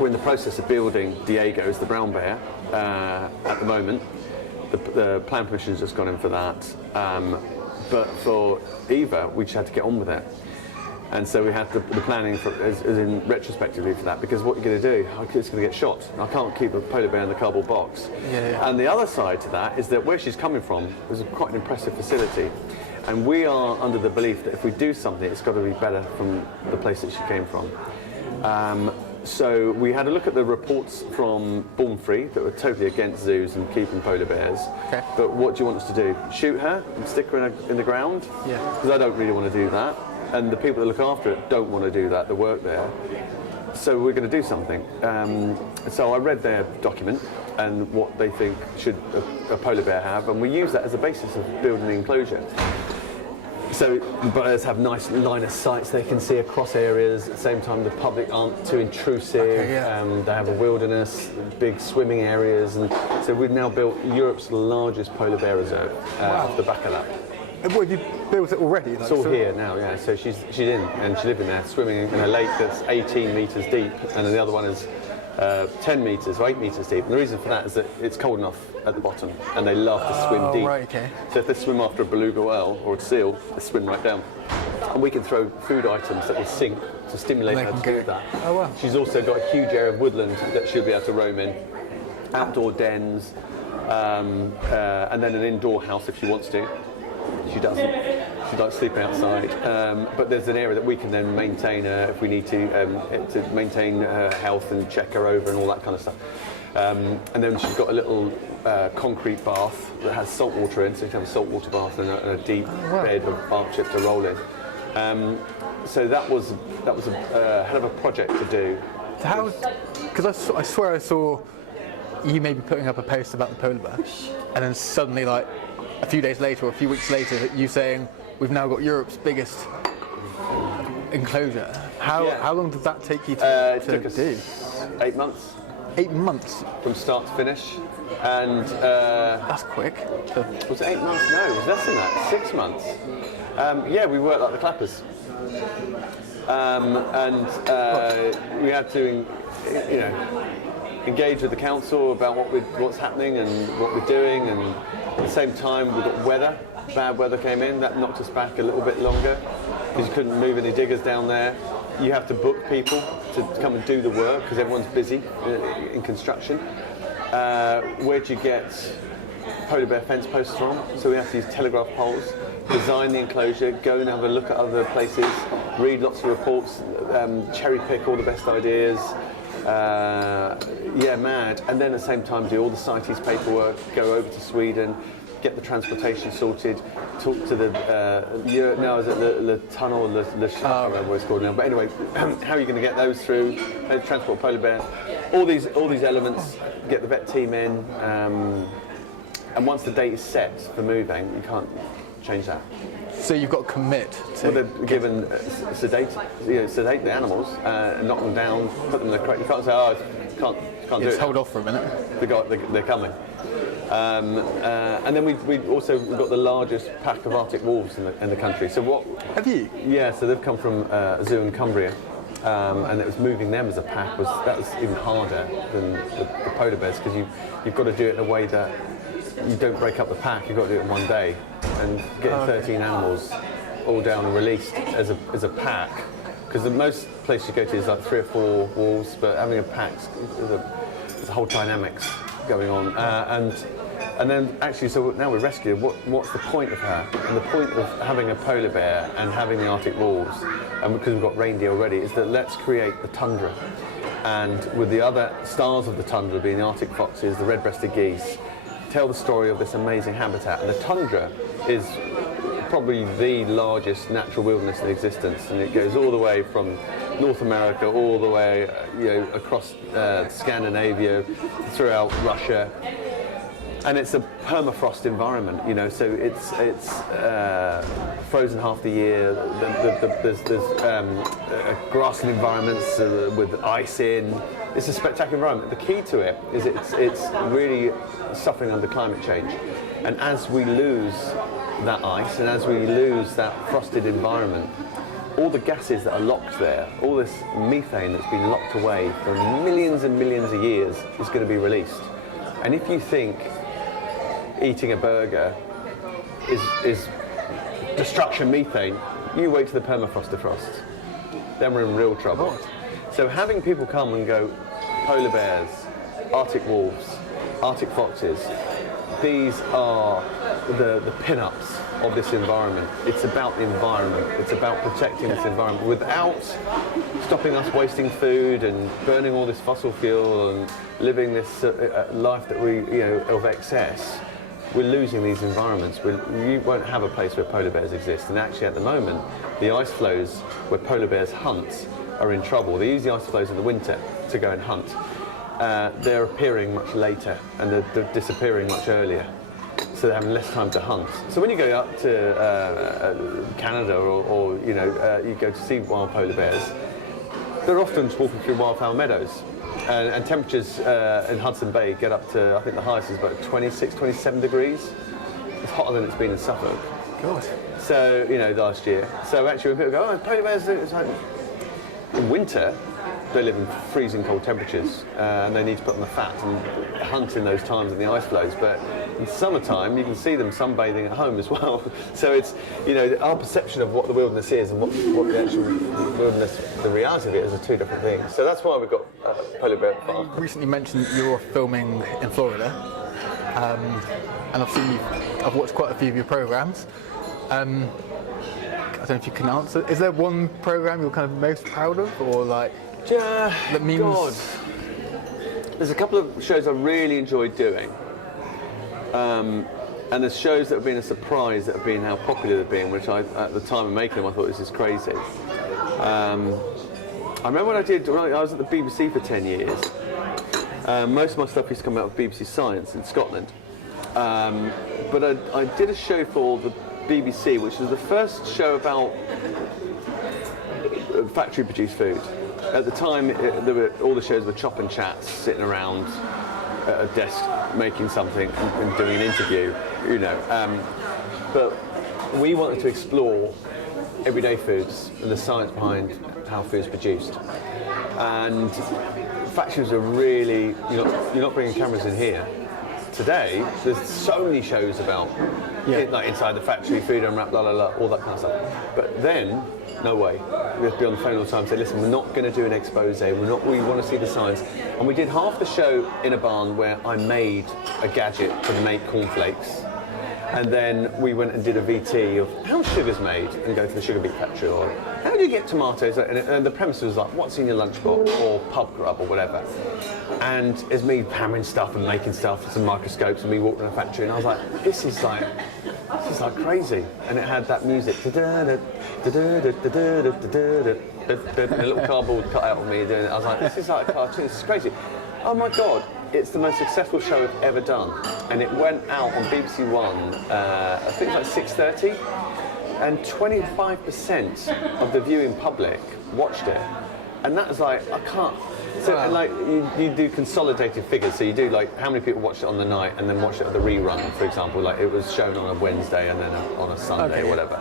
We're in the process of building Diego's, the brown bear, at the moment. The plan permission's just gone in for that. But for Eva, we just had to get on with it. And so we had the planning as in retrospectively for that, because what you're going to do, it's going to get shot. I can't keep a polar bear in the cardboard box. Yeah. And the other side to that is that where she's coming from is quite an impressive facility. And we are under the belief that if we do something, it's got to be better from the place that she came from. So we had a look at the reports from Born Free that were totally against zoos and keeping polar bears. Okay. But what do you want us to do? Shoot her and stick her in the ground? Yeah. Because I don't really want to do that. And the people that look after it don't want to do that, that work there. So we're going to do something. So I read their document and what they think should a polar bear have, and we use that as a basis of building the enclosure. So the birds have nice line of sights, they can see across areas. At the same time, the public aren't too intrusive. Okay, yeah. They have a wilderness, big swimming areas, and so we've now built Europe's largest polar bear reserve off the back of that. What, have you built it already? It's all here now, yeah. So she's in, and she lives in there, swimming in a lake that's 18 metres deep, and then the other one is 10 metres or 8 metres deep. And the reason for that is that it's cold enough at the bottom, and they love to swim deep. Right, okay. So if they swim after a beluga whale or a seal, they swim right down. And we can throw food items that will sink to stimulate her to do that. Oh, wow. She's also got a huge area of woodland that she'll be able to roam in, outdoor dens, and then an indoor house if she wants to. She doesn't. She likes sleeping outside. But there's an area that we can then maintain her if we need to maintain her health and check her over and all that kind of stuff. And then she's got a little concrete bath that has salt water in, so you can have a saltwater bath and a deep bed of bark chip to roll in. So that was a hell of a project to do. So how? Because I swear I saw you may be putting up a post about the polar bear, and then suddenly, like a few days later or a few weeks later, you saying we've now got Europe's biggest enclosure. How long did that take you to took us do? 8 months. 8 months From start to finish, and that's quick. was it 8 months? No, it was less than that. 6 months. Yeah, we worked like the clappers, and we had to, engage with the council about what's happening and what we're doing, and at the same time we got weather. Bad weather came in, that knocked us back a little bit longer because you couldn't move any diggers down there. You have to book people to come and do the work because everyone's busy in construction. Where do you get polar bear fence posts from? So we have to use telegraph poles, design the enclosure, go and have a look at other places, read lots of reports, cherry pick all the best ideas. Mad. And then at the same time do all the CITES paperwork, go over to Sweden, get the transportation sorted, talk to the tunnel, I can't remember what it's called now. But anyway, how are you going to get those through? Transport polar bear, all these elements. Get the vet team in, and once the date is set for moving, you can't change that. So you've got to commit to. Well, they're given sedate the animals, knock them down, put them in the crate. You can't say, can't do it. Just hold off for a minute. They're coming. And then we've got the largest pack of Arctic wolves in the country. So what? Have you? Yeah. So they've come from a zoo in Cumbria, and it was moving them as a pack was even harder than the polar bears because you've got to do it in a way that you don't break up the pack. You've got to do it in one day, and getting 13 animals all down and released as a pack. Because the most place you go to is like 3 or 4 wolves, but having a pack, there's a whole dynamics going on, and then actually, so now we're rescued. What's the point of her? And the point of having a polar bear and having the Arctic wolves, and because we've got reindeer already, is that let's create the tundra, and with the other stars of the tundra being the Arctic foxes, the red-breasted geese, tell the story of this amazing habitat. And the tundra is probably the largest natural wilderness in existence, and it goes all the way from North America, all the way across Scandinavia, throughout Russia, and it's a permafrost environment. So it's frozen half the year. There's grassland environments with ice in. It's a spectacular environment. The key to it is it's really suffering under climate change, and as we lose that ice and as we lose that frosted environment, all the gases that are locked there, all this methane that's been locked away for millions and millions of years is going to be released. And if you think eating a burger is destruction methane, you wait till the permafrost defrosts. Then we're in real trouble. So having people come and go, polar bears, Arctic wolves, Arctic foxes, these are the pin-ups of this environment. It's about the environment. It's about protecting this environment without stopping us wasting food and burning all this fossil fuel and living this life that we, of excess. We're losing these environments. You won't have a place where polar bears exist. And actually, at the moment, the ice flows where polar bears hunt are in trouble. They use the ice flows in the winter to go and hunt. They're appearing much later, and they're disappearing much earlier. So they're having less time to hunt. So when you go up to Canada or you go to see wild polar bears, they're often walking through wildflower meadows. And temperatures in Hudson Bay get up to, I think the highest is about 26, 27 degrees. It's hotter than it's been in Suffolk. God. So, last year. So actually when people go, polar bears, it's like, in winter, they live in freezing cold temperatures and they need to put on the fat and hunt in those times in the ice flows. But in summertime, you can see them sunbathing at home as well. So it's, our perception of what the wilderness is and what the actual wilderness, the reality of it is are two different things. So that's why we've got polar bear park. You recently mentioned you were filming in Florida, and I've watched quite a few of your programs. I don't know if you can answer. Is there one program you're kind of most proud of, or like? That means. God. There's a couple of shows I really enjoyed doing, and there's shows that have been a surprise that have been how popular they've been, which at the time of making them I thought this is crazy. I remember when I was at the BBC for 10 years, Most of my stuff used to come out of BBC Science in Scotland. But I did a show for the BBC, which was the first show about factory-produced food. At the time, all the shows were chop and chats, sitting around at a desk making something and doing an interview, you know. But we wanted to explore everyday foods and the science behind how food's produced. And factories are really, you're not bringing cameras in here. Today, there's so many shows about like inside the factory, food unwrapped, la la la, all that kind of stuff. But then, no way. We have to be on the phone all the time and say, listen, we're not going to do an expose. We want to see the science. And we did half the show in a barn where I made a gadget to make cornflakes. And then we went and did a VT of how sugar's made and go to the sugar beet factory, or how do you get tomatoes? And the premise was like, what's in your lunchbox, or pub grub, or whatever. And it's me hammering stuff and making stuff, some microscopes, and we walked in a factory, and I was like, this is like crazy. And it had that music, and a little cardboard cut out of me doing it. I was like, this is like a cartoon, this is crazy. Oh my God. It's the most successful show I've ever done, and it went out on BBC One. I think it was like 6:30, and 25% of the viewing public watched it, and that was like I can't. So and like you do consolidated figures, so you do like how many people watched it on the night and then watched it at the rerun, for example. Like it was shown on a Wednesday and then on a Sunday or whatever.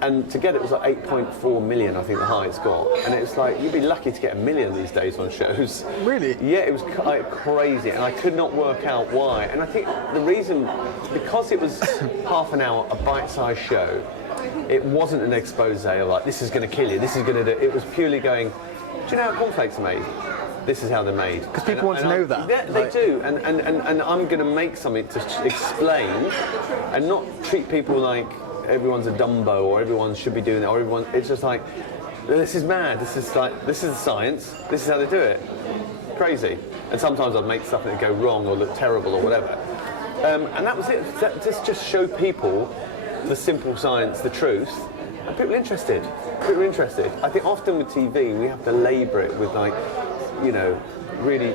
And together it was like 8.4 million, I think the highest got. And it was like, you'd be lucky to get 1 million these days on shows. Really? Yeah, it was like crazy, and I could not work out why. And I think the reason, because it was half an hour, a bite-sized show, it wasn't an expose of like, this is going to kill you, this is going to do. It was purely going, do you know how cornflakes are made? This is how they're made. Because people want to know that. Yeah, they do. And I'm going to make something to explain and not treat people like everyone's a Dumbo or everyone should be doing it or everyone. It's just like, this is mad. This is the science. This is how they do it. Crazy. And sometimes I'd make stuff that go wrong or look terrible or whatever. And that was it. Just show people the simple science, the truth, and people are interested. People are interested. I think often with TV we have to labour it with really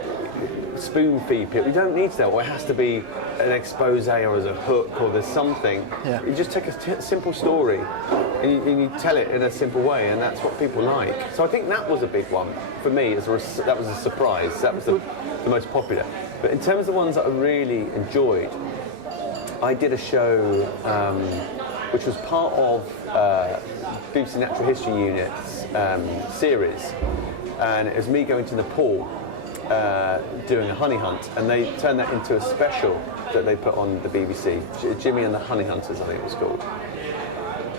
spoon feed people. You don't need that, or it has to be an expose or as a hook, or there's something. Yeah. You just take a simple story and you tell it in a simple way, and that's what people like. So I think that was a big one for me. That was a surprise. That was the most popular. But in terms of the ones that I really enjoyed, I did a show which was part of BBC Natural History Unit's series, and it was me going to Nepal doing a honey hunt, and they turned that into a special that they put on the BBC, Jimmy and the Honey Hunters, I think it was called.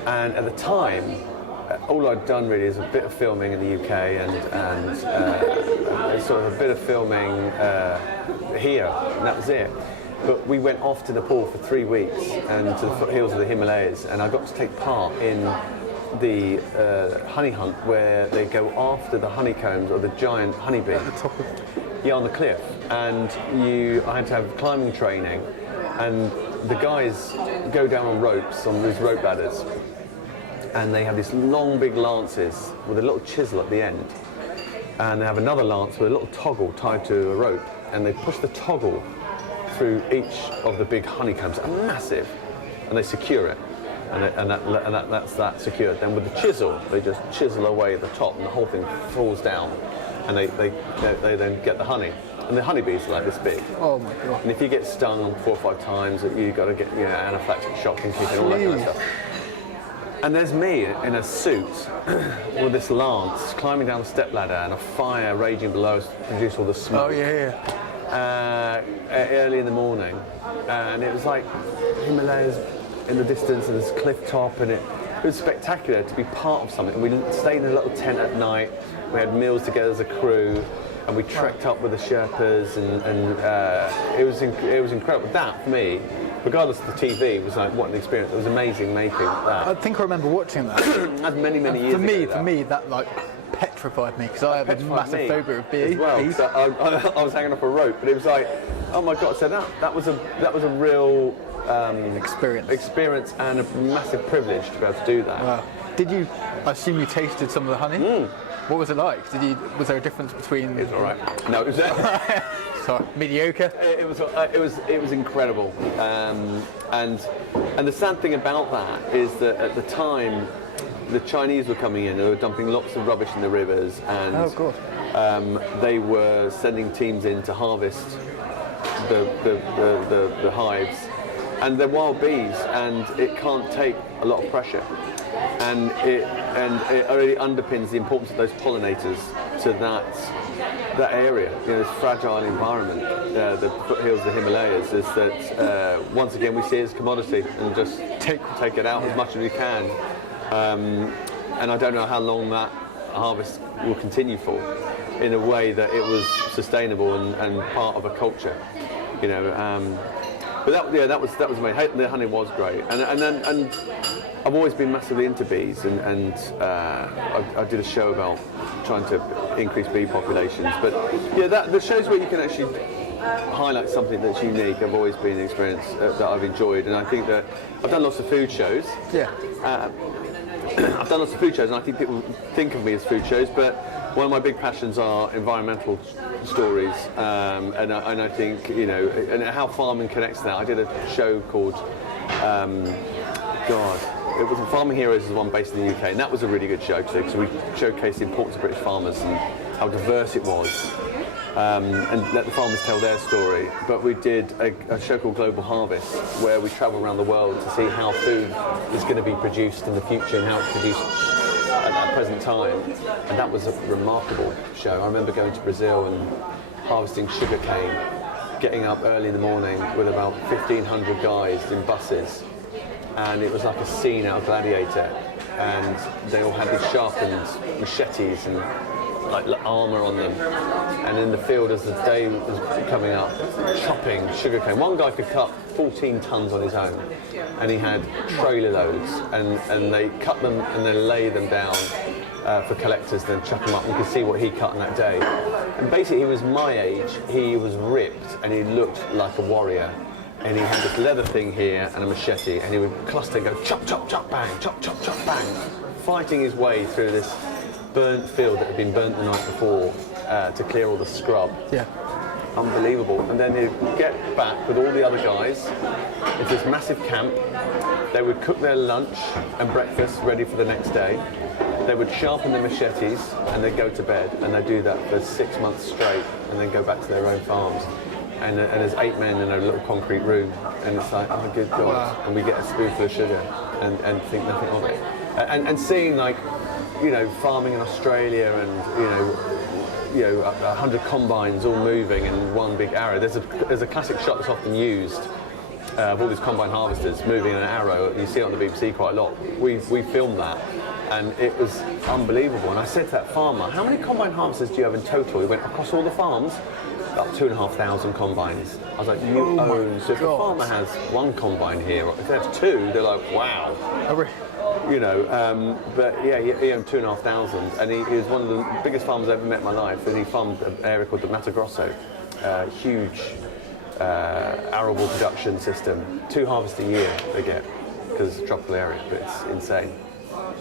And at the time, all I'd done really is a bit of filming in the UK and sort of a bit of filming here, and that was it. But we went off to Nepal for 3 weeks and to the foothills of the Himalayas, and I got to take part in the honey hunt where they go after the honeycombs or the giant honeybee. At the top of... Yeah, on the cliff. And I had to have climbing training, and the guys go down on ropes, on these rope ladders, and they have these long big lances with a little chisel at the end, and they have another lance with a little toggle tied to a rope, and they push the toggle through each of the big honeycombs, massive, and they secure it. And that's that secured. Then with the chisel, they just chisel away at the top, and the whole thing falls down, and they then get the honey. And the honeybees are like this big. Oh my God! And if you get stung 4 or 5 times, you got to get anaphylactic shock and all that kind of stuff. And there's me in a suit with this lance climbing down the step ladder, and a fire raging below us to produce all the smoke. Oh yeah. Early in the morning, and it was like Himalayas in the distance, and this cliff top, and it was spectacular to be part of something. And we stayed in a little tent at night. We had meals together as a crew, and we trekked up with the Sherpas, and it was incredible. That for me, regardless of the TV, was like what an experience. It was amazing making that. I think I remember watching that. That's many years ago. For me, that like petrified me, because I have a massive phobia of bees. Well, so I was hanging off a rope, but it was like, oh my God! So that was a real experience and a massive privilege to be able to do that. Wow. Did you? I assume you tasted some of the honey. What was it like? Was there a difference between? It was all right. No, it was. Sorry, mediocre. It was incredible. And the sad thing about that is that at the time, the Chinese were coming in. They were dumping lots of rubbish in the rivers, and they were sending teams in to harvest the hives. And they're wild bees, and it can't take a lot of pressure. And it already underpins the importance of those pollinators to that area, this fragile environment, the foothills, the Himalayas, is that once again we see it as a commodity and just take it out as much as we can. And I don't know how long that harvest will continue for, in a way that it was sustainable and part of a culture, But that was amazing. The honey was great, and I've always been massively into bees, and I did a show about trying to increase bee populations. But the shows where you can actually highlight something that's unique. I've always been an experience that I've enjoyed, and I think that I've done lots of food shows. Yeah. I've done lots of food shows, and I think people think of me as food shows, but one of my big passions are environmental stories, and I think, and how farming connects to that. I did a show called, it was Farming Heroes, is one based in the UK, and that was a really good show too, because we showcased the importance of British farmers and how diverse it was, and let the farmers tell their story. But we did a show called Global Harvest, where we travel around the world to see how food is going to be produced in the future and how it's produced at that present time, and that was a remarkable show. I remember going to Brazil and harvesting sugarcane, getting up early in the morning with about 1,500 guys in buses, and it was like a scene out of Gladiator, and they all had these sharpened machetes and like armour on them, and in the field as the day was coming up, chopping sugarcane. One guy could cut 14 tons on his own, and he had trailer loads, and they cut them and then lay them down for collectors, then chuck them up. You could see what he cut on that day. And basically he was my age, he was ripped, and he looked like a warrior, and he had this leather thing here and a machete, and he would cluster and go chop, chop, chop, bang, chop, chop, chop, bang, fighting his way through this burnt field that had been burnt the night before to clear all the scrub. Yeah. Unbelievable. And then he'd get back with all the other guys into this massive camp. They would cook their lunch and breakfast ready for the next day. They would sharpen their machetes and they'd go to bed, and they'd do that for 6 months straight and then go back to their own farms. And there's 8 men in a little concrete room, and it's like, oh good God. Wow. And we get a spoonful of sugar and think nothing of it. And seeing, like, farming in Australia, and 100 combines all moving in one big arrow. There's a classic shot that's often used of all these combine harvesters moving in an arrow. You see it on the BBC quite a lot. We filmed that, and it was unbelievable. And I said to that farmer, "How many combine harvesters do you have in total?" He went, "Across all the farms, about 2,500 combines." I was like, "You own." So if a farmer has one combine here, or if they have two, they're like, "Wow." But yeah, he owned 2,500, and he was one of the biggest farmers I ever met in my life, and he farmed an area called the Mato Grosso, huge arable production system. 2 harvests a year they get, because it's a tropical area, but it's insane.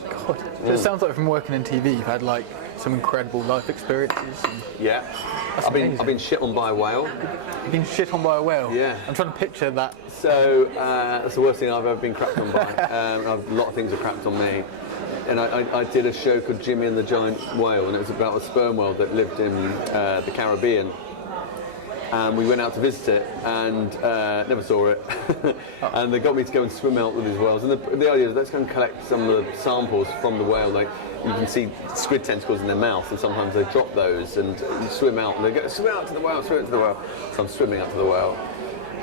God. So it sounds like from working in TV, you've had like some incredible life experiences. Yeah. I've been shit on by a whale. You've been shit on by a whale? Yeah. I'm trying to picture that. So that's the worst thing I've ever been crapped on by. A lot of things are crapped on me. And I did a show called Jimmy and the Giant Whale, and it was about a sperm whale that lived in the Caribbean. And we went out to visit it, and never saw it. And they got me to go and swim out with these whales. And the idea is, let's go and collect some of the samples from the whale. Like, you can see squid tentacles in their mouth, and sometimes they drop those, and you swim out, and they go, swim out to the whale, swim out to the whale. So I'm swimming out to the whale.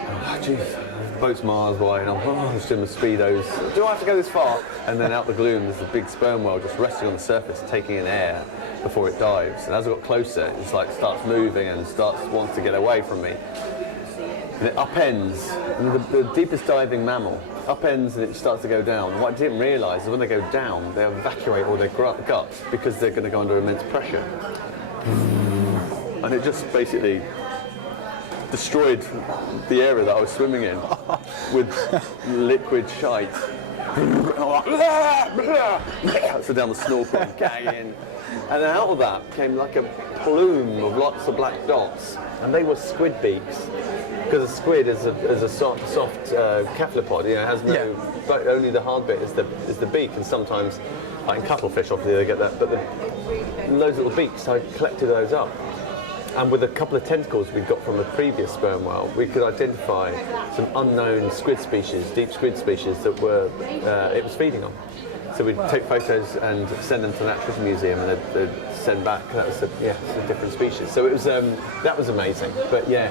Oh, jeez, the boat's miles away, and I'm swimming with speedos. Do I have to go this far? And then out the gloom, there's a big sperm whale just resting on the surface, taking in air before it dives. And as I got closer, it's like starts moving and wants to get away from me. And it upends, and the deepest diving mammal upends, and it starts to go down. And what I didn't realise is when they go down, they evacuate all their guts because they're going to go under immense pressure. And it just basically destroyed the area that I was swimming in with liquid shite. So down the snorkel, gagging. And then out of that came like a plume of lots of black dots, and they were squid beaks. Because a squid is a soft cephalopod, it has no, but only the hard bit is the beak, and sometimes, like in cuttlefish, obviously they get that, but loads of little beaks, so I collected those up. And with a couple of tentacles we got from a previous sperm whale, we could identify some unknown squid species, deep squid species that it was feeding on. So we'd take photos and send them to the Natural Museum, and they'd send back. That was it's a different species. So it was that was amazing. But yeah,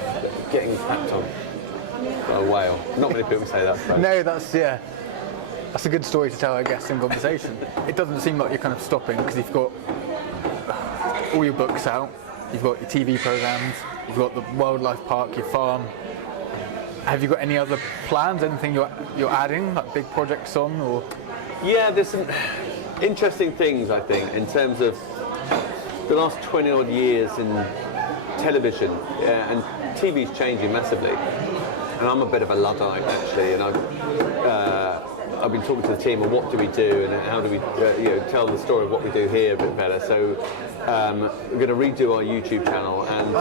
getting packed on by a whale. Not many people say that. So. No, that's a good story to tell, I guess, in conversation. It doesn't seem like you're kind of stopping because you've got all your books out, you've got your TV programs, you've got the wildlife park, your farm. Have you got any other plans? Anything you're adding, like big projects on, or? Yeah, there's some interesting things, I think, in terms of the last 20 odd years in television, and TV's changing massively. And I'm a bit of a Luddite, actually, and I've been talking to the team on what do we do and how do we tell the story of what we do here a bit better. So we're going to redo our YouTube channel and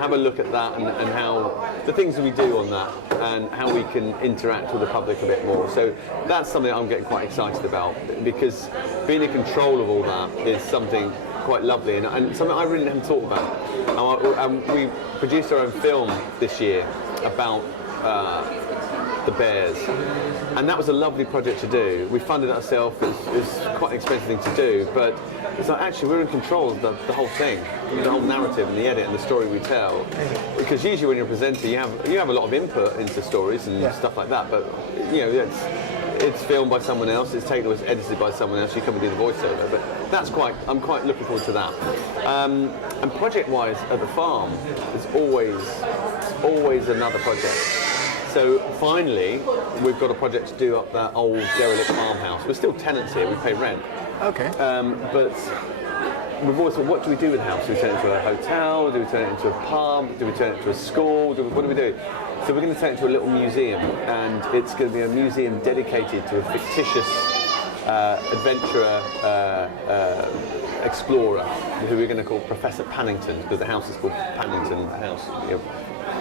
have a look at that and how the things that we do on that and how we can interact with the public a bit more. So that's something I'm getting quite excited about, because being in control of all that is something quite lovely and something I really haven't thought about. We produced our own film this year about the bears, and that was a lovely project to do. We funded it ourselves. It was quite an expensive thing to do, but it's like actually we're in control of the whole thing, the whole narrative and the edit and the story we tell. Because usually when you're a presenter, you have a lot of input into stories and stuff like that, but it's filmed by someone else, it's taken, it's edited by someone else. You come and do the voiceover, but I'm quite looking forward to that. And project-wise, at the farm, there's always another project. So finally, we've got a project to do up that old derelict farmhouse. We're still tenants here, we pay rent. Okay. But we've always thought, what do we do with the house? Do we turn it into a hotel? Do we turn it into a pub? Do we turn it into a school? What do we do? So we're going to turn it into a little museum, and it's going to be a museum dedicated to a fictitious adventurer, explorer, who we're going to call Professor Pannington, because the house is called Pannington House.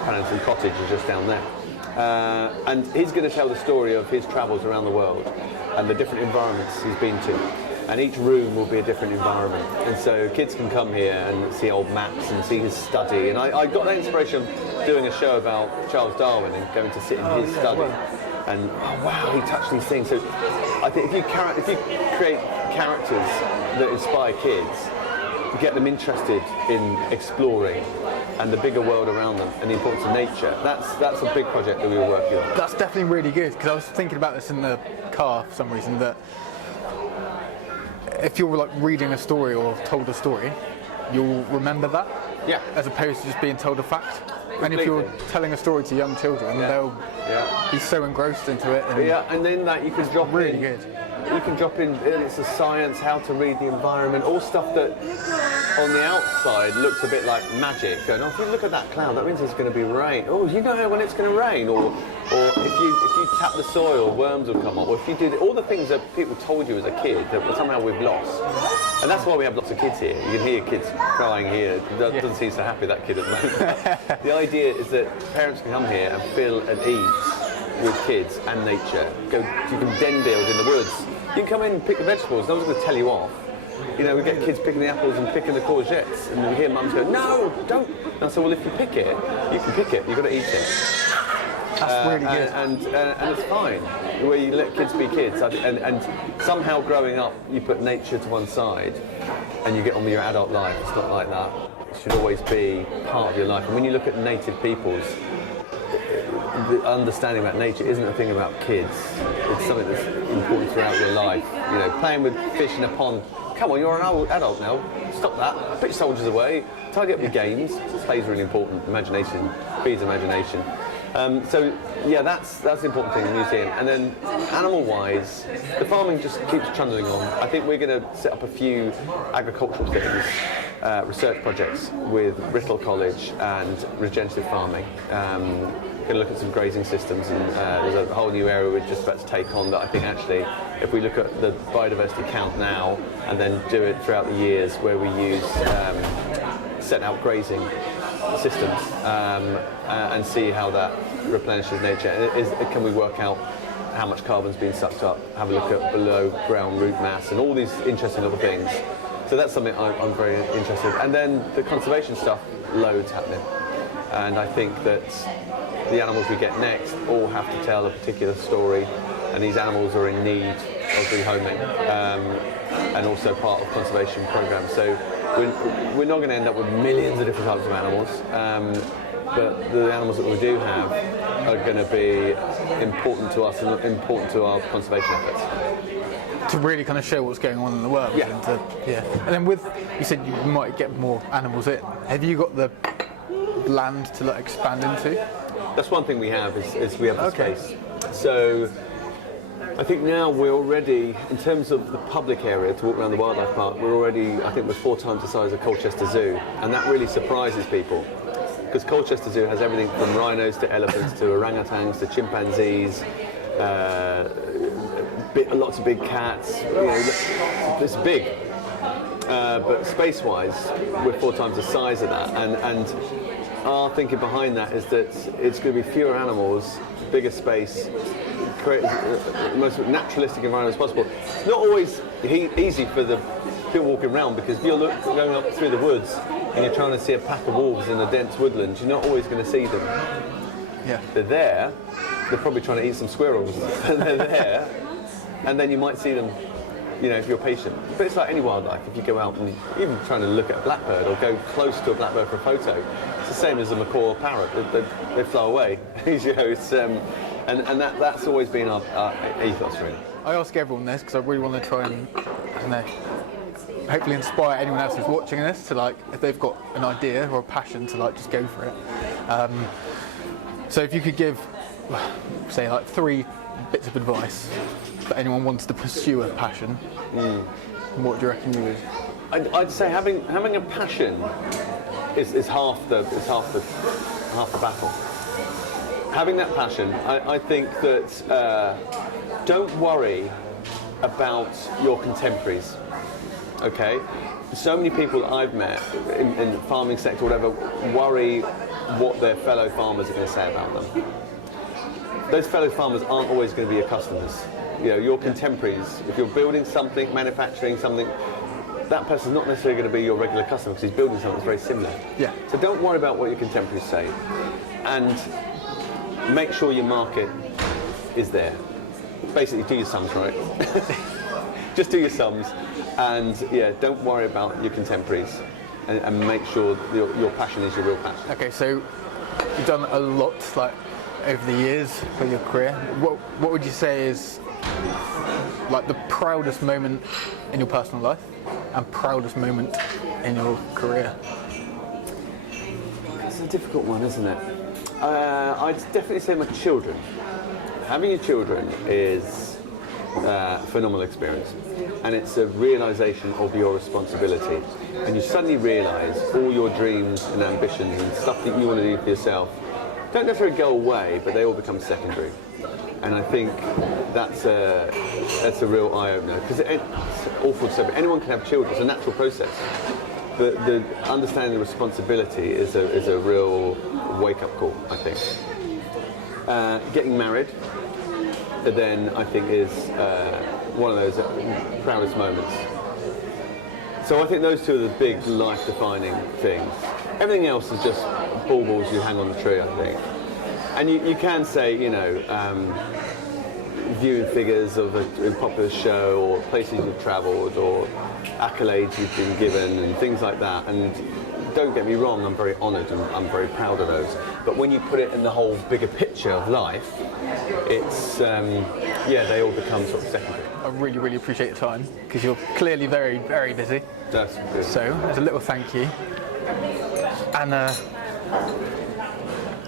Pannington Cottage is just down there. And he's going to tell the story of his travels around the world and the different environments he's been to. And each room will be a different environment. And so kids can come here and see old maps and see his study. And I got that inspiration from doing a show about Charles Darwin and going to sit in his study. And oh wow, he touched these things. So I think if you create characters that inspire kids, get them interested in exploring and the bigger world around them and the importance of nature, that's a big project that we were working on. That's definitely really good, because I was thinking about this in the car for some reason, that if you're like reading a story or told a story, you'll remember that, as opposed to just being told a fact. Completely. And if you're telling a story to young children, they'll be so engrossed into it. And then that you can drop really in. Good. You can drop in, it's a science, how to read the environment, all stuff that on the outside looks a bit like magic. Going, oh, if you look at that cloud, that means it's going to be rain. Oh, you know when it's going to rain. Or if you tap the soil, worms will come up. Or if you did all the things that people told you as a kid that somehow we've lost. And that's why we have lots of kids here. You can hear kids crying here. That doesn't seem so happy, that kid at the moment. The idea is that parents can come here and feel at ease with kids and nature. You can den build in the woods. You can come in and pick the vegetables, no one's going to tell you off. We get kids picking the apples and picking the courgettes, and we hear mums go, no, don't. And I said, well, if you pick it, you can pick it, you've got to eat it. That's really good. And it's fine, where you let kids be kids. And somehow growing up, you put nature to one side, and you get on with your adult life. It's not like that. It should always be part of your life. And when you look at native peoples, the understanding about nature isn't a thing about kids. It's something that's important throughout your life. Playing with fish in a pond. Come on, you're an old adult now. Stop that. Put your soldiers away. Tidy up your games. Play's really important. Imagination feeds imagination. That's the important thing in the museum. And then animal-wise, the farming just keeps trundling on. I think we're going to set up a few agricultural things, research projects with Bristol College and regenerative farming. going to look at some grazing systems, and there's a whole new area we're just about to take on that I think actually, if we look at the biodiversity count now and then do it throughout the years where we use set out grazing systems and see how that replenishes nature. Can we work out how much carbon's been sucked up, have a look at below ground root mass and all these interesting little things. So that's something I'm very interested in. And then the conservation stuff, loads happening. And I think that the animals we get next all have to tell a particular story, and these animals are in need of rehoming and also part of conservation programs. So we're not going to end up with millions of different types of animals, but the animals that we do have are going to be important to us and important to our conservation efforts. To really kind of show what's going on in the world. Yeah. And then you said you might get more animals in. Have you got the land to like expand into? That's one thing we have is we have the space. So I think now we're already, in terms of the public area to walk around the wildlife park, I think we're 4 times the size of Colchester Zoo, and that really surprises people. Because Colchester Zoo has everything from rhinos to elephants to orangutans to chimpanzees, lots of big cats. It's big, but space-wise, we're 4 times the size of that. And our thinking behind that is that it's going to be fewer animals, bigger space, create the most naturalistic environment as possible. It's not always easy for the people walking around, because if you're going up through the woods and you're trying to see a pack of wolves in a dense woodland, you're not always going to see them. Yeah. They're there, they're probably trying to eat some squirrels, and they're there, and then you might see them, if you're patient. But it's like any wildlife, if you go out and even trying to look at a blackbird or go close to a blackbird for a photo, it's the same as a macaw or parrot, they fly away. And that's always been our ethos, really. I ask everyone this because I really want to try and, hopefully inspire anyone else who's watching this to if they've got an idea or a passion to just go for it. So if you could give, say 3 bits of advice for anyone who wants to pursue a passion, what do you reckon you would? I'd say having a passion is half the battle. Having that passion, I think that don't worry about your contemporaries. Okay, so many people that I've met in the farming sector, or whatever, worry what their fellow farmers are going to say about them. Those fellow farmers aren't always going to be your customers. Your contemporaries. If you're building something, manufacturing something, that person's not necessarily going to be your regular customer because he's building something that's very similar. Yeah. So don't worry about what your contemporaries say, and make sure your market is there. Basically, do your sums right. Just do your sums, and don't worry about your contemporaries, and make sure your passion is your real passion. Okay, so you've done a lot over the years for your career. What would you say is the proudest moment in your personal life and proudest moment in your career? It's a difficult one, isn't it? I'd definitely say my children. Having your children is a phenomenal experience, and it's a realisation of your responsibility, and you suddenly realise all your dreams and ambitions and stuff that you want to do for yourself don't necessarily go away, but they all become secondary. And I think that's a real eye-opener, because it's awful to say, but anyone can have children. It's a natural process. The understanding the responsibility is a real wake-up call, I think. Getting married, then I think is one of those proudest moments. So I think those 2 are the big life-defining things. Everything else is just baubles you hang on the tree, I think. And you can say, viewing figures of a popular show, or places you've travelled, or accolades you've been given, and things like that. And don't get me wrong, I'm very honoured and I'm very proud of those. But when you put it in the whole bigger picture of life, it's, they all become sort of secondary. I really, really appreciate your time, because you're clearly very, very busy. That's good. So, as a little thank you. And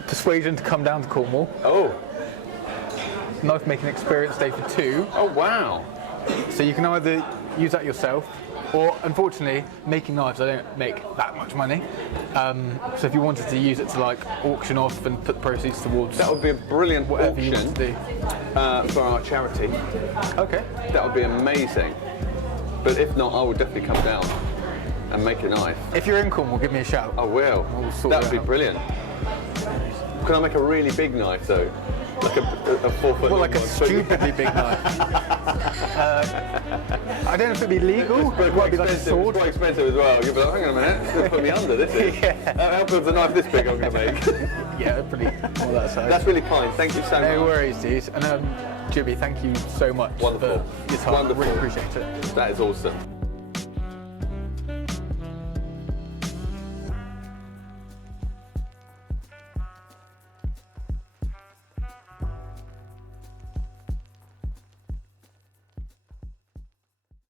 persuasion to come down to Cornwall. Oh. Knife making experience day for 2. Oh, wow. So you can either use that yourself, Or, unfortunately, making knives, I don't make that much money. So if you wanted to use it to like auction off and put the proceeds towards That would be a brilliant whatever you auction want to do. for our charity. Okay. That would be amazing. But if not, I would definitely come down and make a knife. If you're in Cornwall, give me a shout. I will. We'll sort That it would be out. brilliant. Can I make a really big knife though? Like a 4 foot Well, long like a one? stupidly big knife. I don't know if it'd be legal. But It quite might be like a expensive. sword. It's quite expensive as well. You'll be like, hang on a minute, it's going to put me under, this is. How big's a knife this big I'm going to make? Yeah, pretty all that size. That's really kind. Thank you so much. No worries, dude. And Jimmy, thank you so much Wonderful. for your time. Wonderful. I really appreciate it. That is awesome.